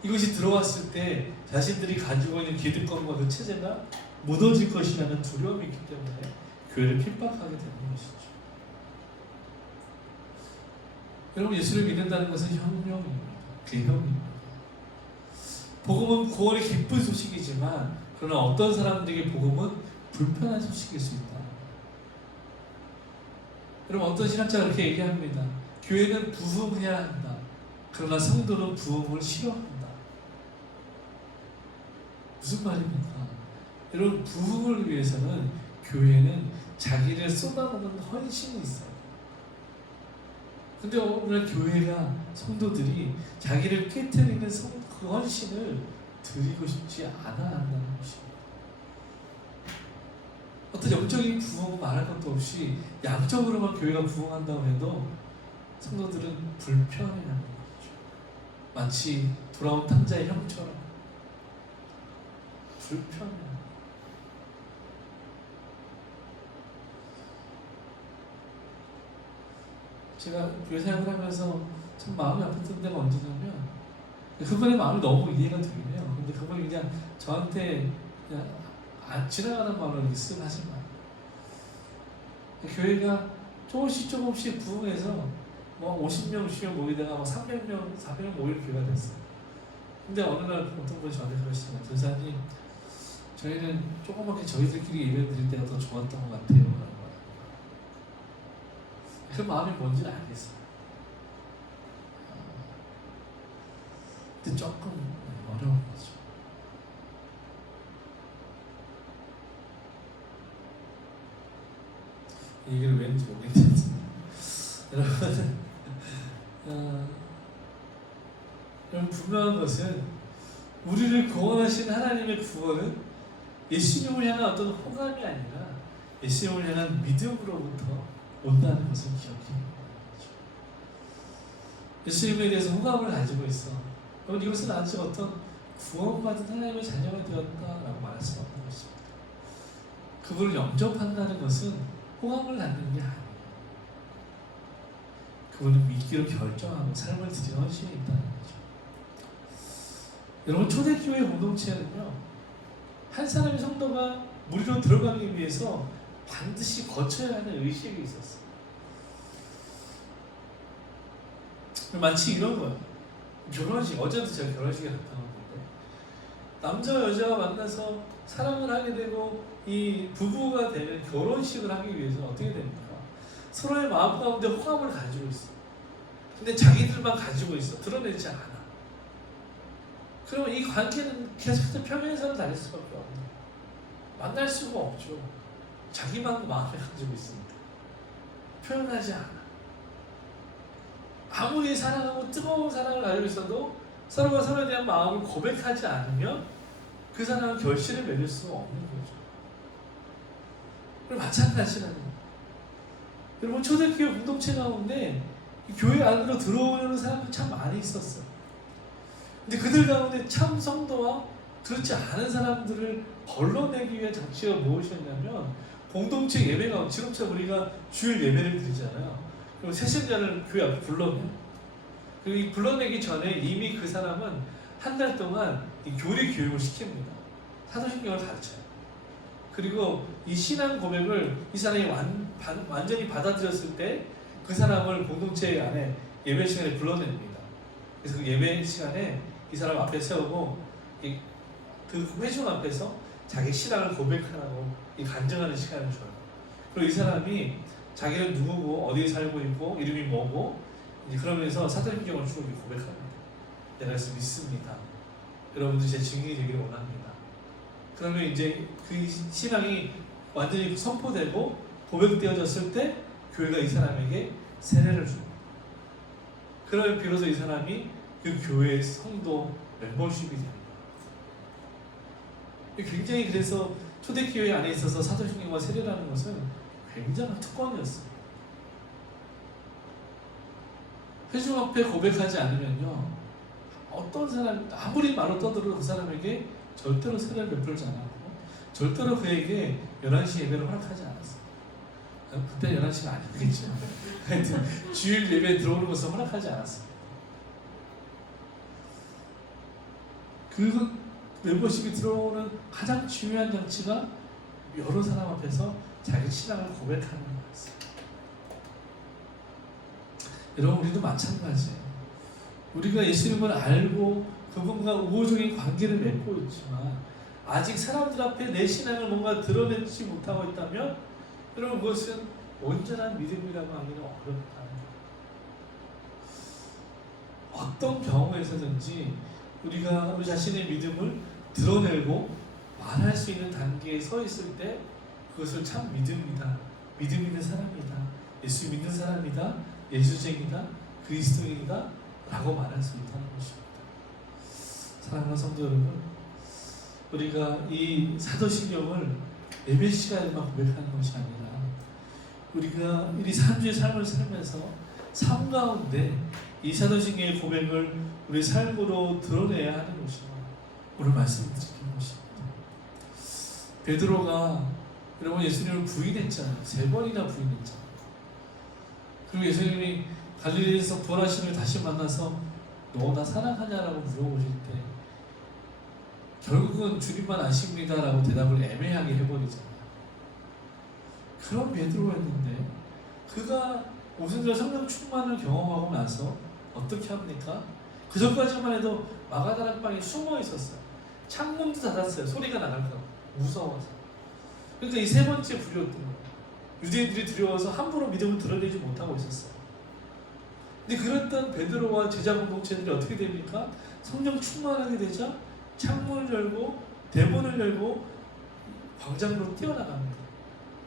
이것이 들어왔을 때 자신들이 가지고 있는 기득권과 그 체제가 무너질 것이라는 두려움이 있기 때문에 교회를 핍박하게 되는 것이죠. 여러분 예수를 믿는다는 것은 혁명입니다. 개혁입니다. 복음은 구원의 기쁜 소식이지만 그러나 어떤 사람들에게 복음은 불편한 소식일 수 있다. 여러분 어떤 신학자가 그렇게 얘기합니다. 교회는 부흥해야 한다. 그러나 성도는 부흥을 싫어한다. 무슨 말입니까? 여러분 부흥을 위해서는 교회는 자기를 쏟아붓는 헌신이 있어요. 근데 오늘 교회가 성도들이 자기를 깨트리는 그 헌신을 드리고 싶지 않아 한다는 것입니다. 어떤 영적인 부흥 말할 것도 없이 양적으로만 교회가 부흥한다고 해도 성도들은 불편해하는 거죠. 마치 돌아온 탕자의 형처럼 불편해요. 제가 교회 생활을 하면서 참 마음이 아팠던 데가 언제냐면 그분의 마음이 너무 이해가 되긴 해요. 근데 그분이 그냥 저한테 그냥 지나가는 마음으로 이렇게 쓱 하신 말. 교회가 조금씩 부흥해서 뭐 50명, 60명 모이다가 뭐 300명, 400명 모일 교회가 됐어요. 근데 어느 날 어떤 분이 저한테 그러시더라고요. 전사님, 저희는 조그맣게 저희들끼리 예배 드릴 때가 더 좋았던 것 같아요. 그 마음이 뭔지는 알겠어요. 근데 조금 어려운 거죠. 이 얘기를 왜 했는지 모르겠는데 여러분 여러분 분명한 것은 우리를 구원하신 하나님의 구원은 예수님을 향한 어떤 호감이 아니라 예수님을 향한 믿음으로부터 온다는 것을 기억해야 합니다. 예수님에 대해서 호감을 가지고 있어. 여러분 이것은 아직 어떤 구원받은 하나님의 자녀가 되었다라고 말할 수 없는 것입니다. 그분을 영접한다는 것은 호감을 갖는 게 아니에요. 그분을 믿기로 결정하고 삶을 드리는 헌신이 있다는 거죠. 여러분 초대교회 공동체는요 한 사람의 성도가 무리로 들어가기 위해서 반드시 거쳐야 하는 의식이 있었어요. 마치 이런 거예요. 결혼식, 어제도 제가 결혼식에 갔다 왔는데 남자와 여자가 만나서 사랑을 하게 되고 이 부부가 되는 결혼식을 하기 위해서 어떻게 됩니까? 서로의 마음 가운데 호감을 가지고 있어. 근데 자기들만 가지고 있어. 드러내지 않아. 그러면 이 관계는 계속해서 평행선을 달릴 수밖에 없는. 만날 수가 없죠. 자기만 마음에 가지고 있으니까. 표현하지 않아. 아무리 사랑하고 뜨거운 사랑을 가지고 있어도 서로가 서로에 대한 마음을 고백하지 않으면 그 사람은 결실을 맺을 수가 없는 거죠. 그리고 마찬가지라는 거예요. 여러분 초대교회 공동체 가운데 교회 안으로 들어오려는 사람들이 참 많이 있었어요. 근데 그들 가운데 참 성도와 그렇지 않은 사람들을 걸러내기 위한 장치가 무엇이었냐면 공동체 예배가 지금처럼 우리가 주일 예배를 드리잖아요. 그리고 새신자를 교회 앞에 불러내요. 그리고 이 불러내기 전에 이미 그 사람은 한 달 동안 이 교리 교육을 시킵니다. 사도신경을 가르쳐요. 그리고 이 신앙 고백을 이 사람이 완전히 받아들였을 때 그 사람을 공동체 안에 예배 시간에 불러냅니다. 그래서 그 예배 시간에 이 사람 앞에 세우고 그 회중 앞에서 자기 신앙을 고백하라고 이 간증하는 시간을 줘요. 그리고 이 사람이 자기는 누구고 어디에 살고 있고 이름이 뭐고 이제 그러면서 사도신경을 주고 고백합니다. 내가 예수 믿습니다. 여러분들 제 증인이 되기를 원합니다. 그러면 이제 그 신앙이 완전히 선포되고 고백되어졌을 때 교회가 이 사람에게 세례를 줍니다. 그러면 비로소 이 사람이 그 교회의 성도 멤버십이 됩니다. 굉장히 그래서 초대교회 안에 있어서 사도신경과 세례라는 것은 굉장한 특권이었습니다. 회중 앞에 고백하지 않으면요 어떤 사람 아무리 말로 떠들어도 그 사람에게 절대로 세례를 베풀지 않았고 절대로 그에게 11시 예배를 허락하지 않았어요. 그때 11시가 아니겠죠. 하여튼 주일 예배에 들어오는 것을 허락하지 않았습니다. 그 멤버십이 들어오는 가장 중요한 장치가 여러 사람 앞에서 자기 신앙을 고백하는 거였어요. 여러분 우리도 마찬가지예요. 우리가 예수님을 알고 그분과 우호적인 관계를 맺고 있지만 아직 사람들 앞에 내 신앙을 뭔가 드러내지 못하고 있다면 여러분 그것은 온전한 믿음이라고 하기는 어렵다는 거예요. 어떤 경우에서든지 우리가 우리 자신의 믿음을 드러내고 말할 수 있는 단계에 서 있을 때 그것을 참 믿음이다. 믿음 있는 사람이다. 예수 믿는 사람이다. 예수쟁이다. 그리스도인이다. 라고 말할 수 있다는 것입니다. 사랑하는 성도 여러분, 우리가 이 사도신경을 예배 시간에만 고백하는 것이 아니라 우리가 이 3주의 삶을 살면서 삶 가운데 이 사도신경의 고백을 우리 삶으로 드러내야 하는 것이 오늘 말씀드리는 것입니다. 베드로가 여러분 예수님을 부인했잖아요. 3번이나 부인했잖아요. 그리고 예수님이 갈릴리에서 부활하심을 다시 만나서 너 나 사랑하냐라고 물어보실 때 결국은 주님만 아십니다라고 대답을 애매하게 해버리잖아요. 그런 베드로였는데 그가 오순절 성령 충만을 경험하고 나서 어떻게 합니까? 그 전까지만 해도 마가다락방에 숨어 있었어요. 창문도 닫았어요. 소리가 나갈까 봐 무서워서. 그러니까 이 3번째 불이었던 거예요. 유대인들이 두려워서 함부로 믿음을 드러내지 못하고 있었어요. 근데 그랬던 베드로와 제자 공동체들이 어떻게 됩니까? 성령 충만하게 되자 창문을 열고 대문을 열고 광장으로 뛰어나갑니다.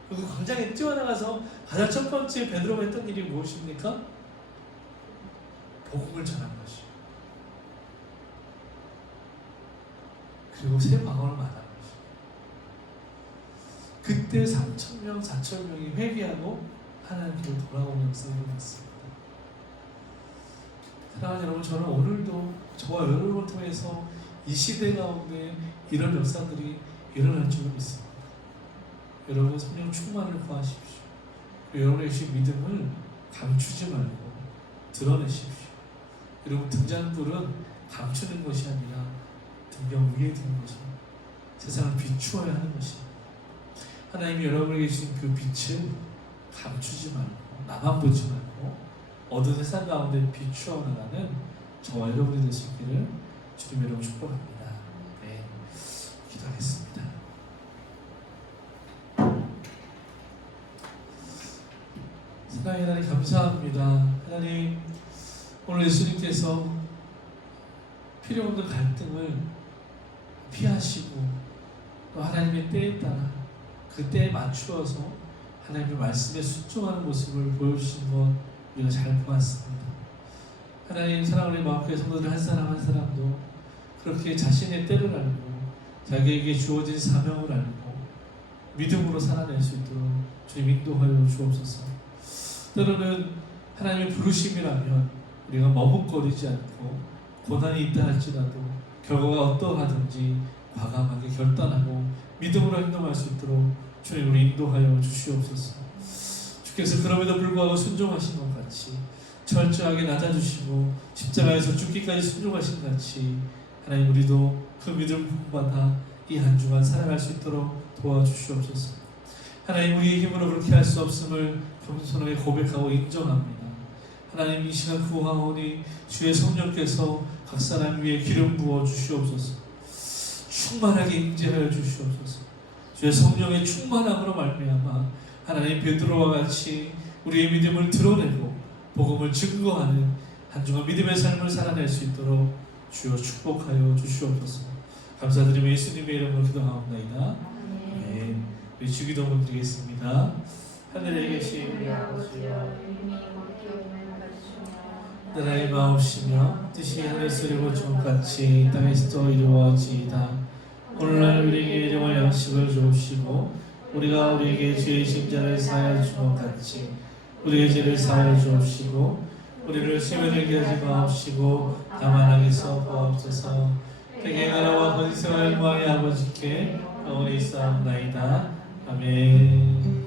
그 광장에 뛰어나가서 가장 첫 번째 베드로가 했던 일이 무엇입니까? 복음을 전한 것이요. 그리고 새 방언을 말하는 것이요. 그때 3,000명, 4,000명이 회개하고 하나님께로 돌아오는 역사가 일어났습니다. 사랑하는 여러분, 저는 오늘도 저와 여러분을 통해서 이 시대 가운데 이런 역사들이 일어날 줄 믿습니다. 여러분 성령 충만을 구하십시오. 여러분의 믿음을 감추지 말고 드러내십시오. 여러분 등잔불은 감추는 것이 아니라 등경 위에 두는 것입니다. 세상을 비추어야 하는 것입니다. 하나님이 여러분에게 주신 그 빛을 감추지 말고 나만 보지 말고 어두운 세상 가운데 비추어 나가는 저와 여러분이 될 수 있기를 주님 이름으로 축복합니다. 네, 기도하겠습니다. 사랑의 하나님 감사합니다. 하나님 오늘 예수님께서 필요 없는 갈등을 피하시고 또 하나님의 때에 따라 그 때에 맞추어서 하나님의 말씀에 순종하는 모습을 보여주신 것 우리가 잘 보았습니다. 하나님 사랑하는 마음교회 성도들 한 사람 한 사람도 그렇게 자신의 때를 알고 자기에게 주어진 사명을 알고 믿음으로 살아낼 수 있도록 주님 인도하여 주옵소서. 때로는 하나님의 부르심이라면 우리가 머뭇거리지 않고 고난이 있다 할지라도 결과가 어떠하든지 과감하게 결단하고 믿음으로 행동할 수 있도록 주님 우리 인도하여 주시옵소서. 주께서 그럼에도 불구하고 순종하신 것 같이 철저하게 낮아주시고 십자가에서 죽기까지 순종하신 같이 하나님 우리도 그 믿음 품받아 이 한 주간 살아갈 수 있도록 도와주시옵소서. 하나님 우리의 힘으로 그렇게 할 수 없음을 겸손하게 고백하고 인정합니다. 하나님 이 시간 구하오니 주의 성령께서 각 사람 위에 기름 부어 주시옵소서. 충만하게 임재하여 주시옵소서. 주의 성령의 충만함으로 말미암아 하나님 베드로와 같이 우리의 믿음을 드러내고 복음을 증거하는 한 주간 믿음의 삶을 살아낼 수 있도록 주여 축복하여 주시옵소서. 감사드리며 예수님의 이름으로 기도하옵나이다. 아멘. 우리 주기도문 드리겠습니다. 하늘에 계신 우리 아버지여 이름이 거룩히 여김을 받으시며 나라의 마옵시며 뜻이 하늘에서 이루어진 것 같이 땅에서도 이루어지이다. 오늘날 우리에게 일용할 양식을 주옵시고 우리가 우리에게 죄의 심자를 사하여 준 것 같이 우리의 죄를 사하여 주옵시고 우리를 시험에 들게 하지 마옵시고 다만 악에서 구하옵소서. 대개 나라와 권세와 영광의 아버지께 영원히 있사옵나이다. 아멘.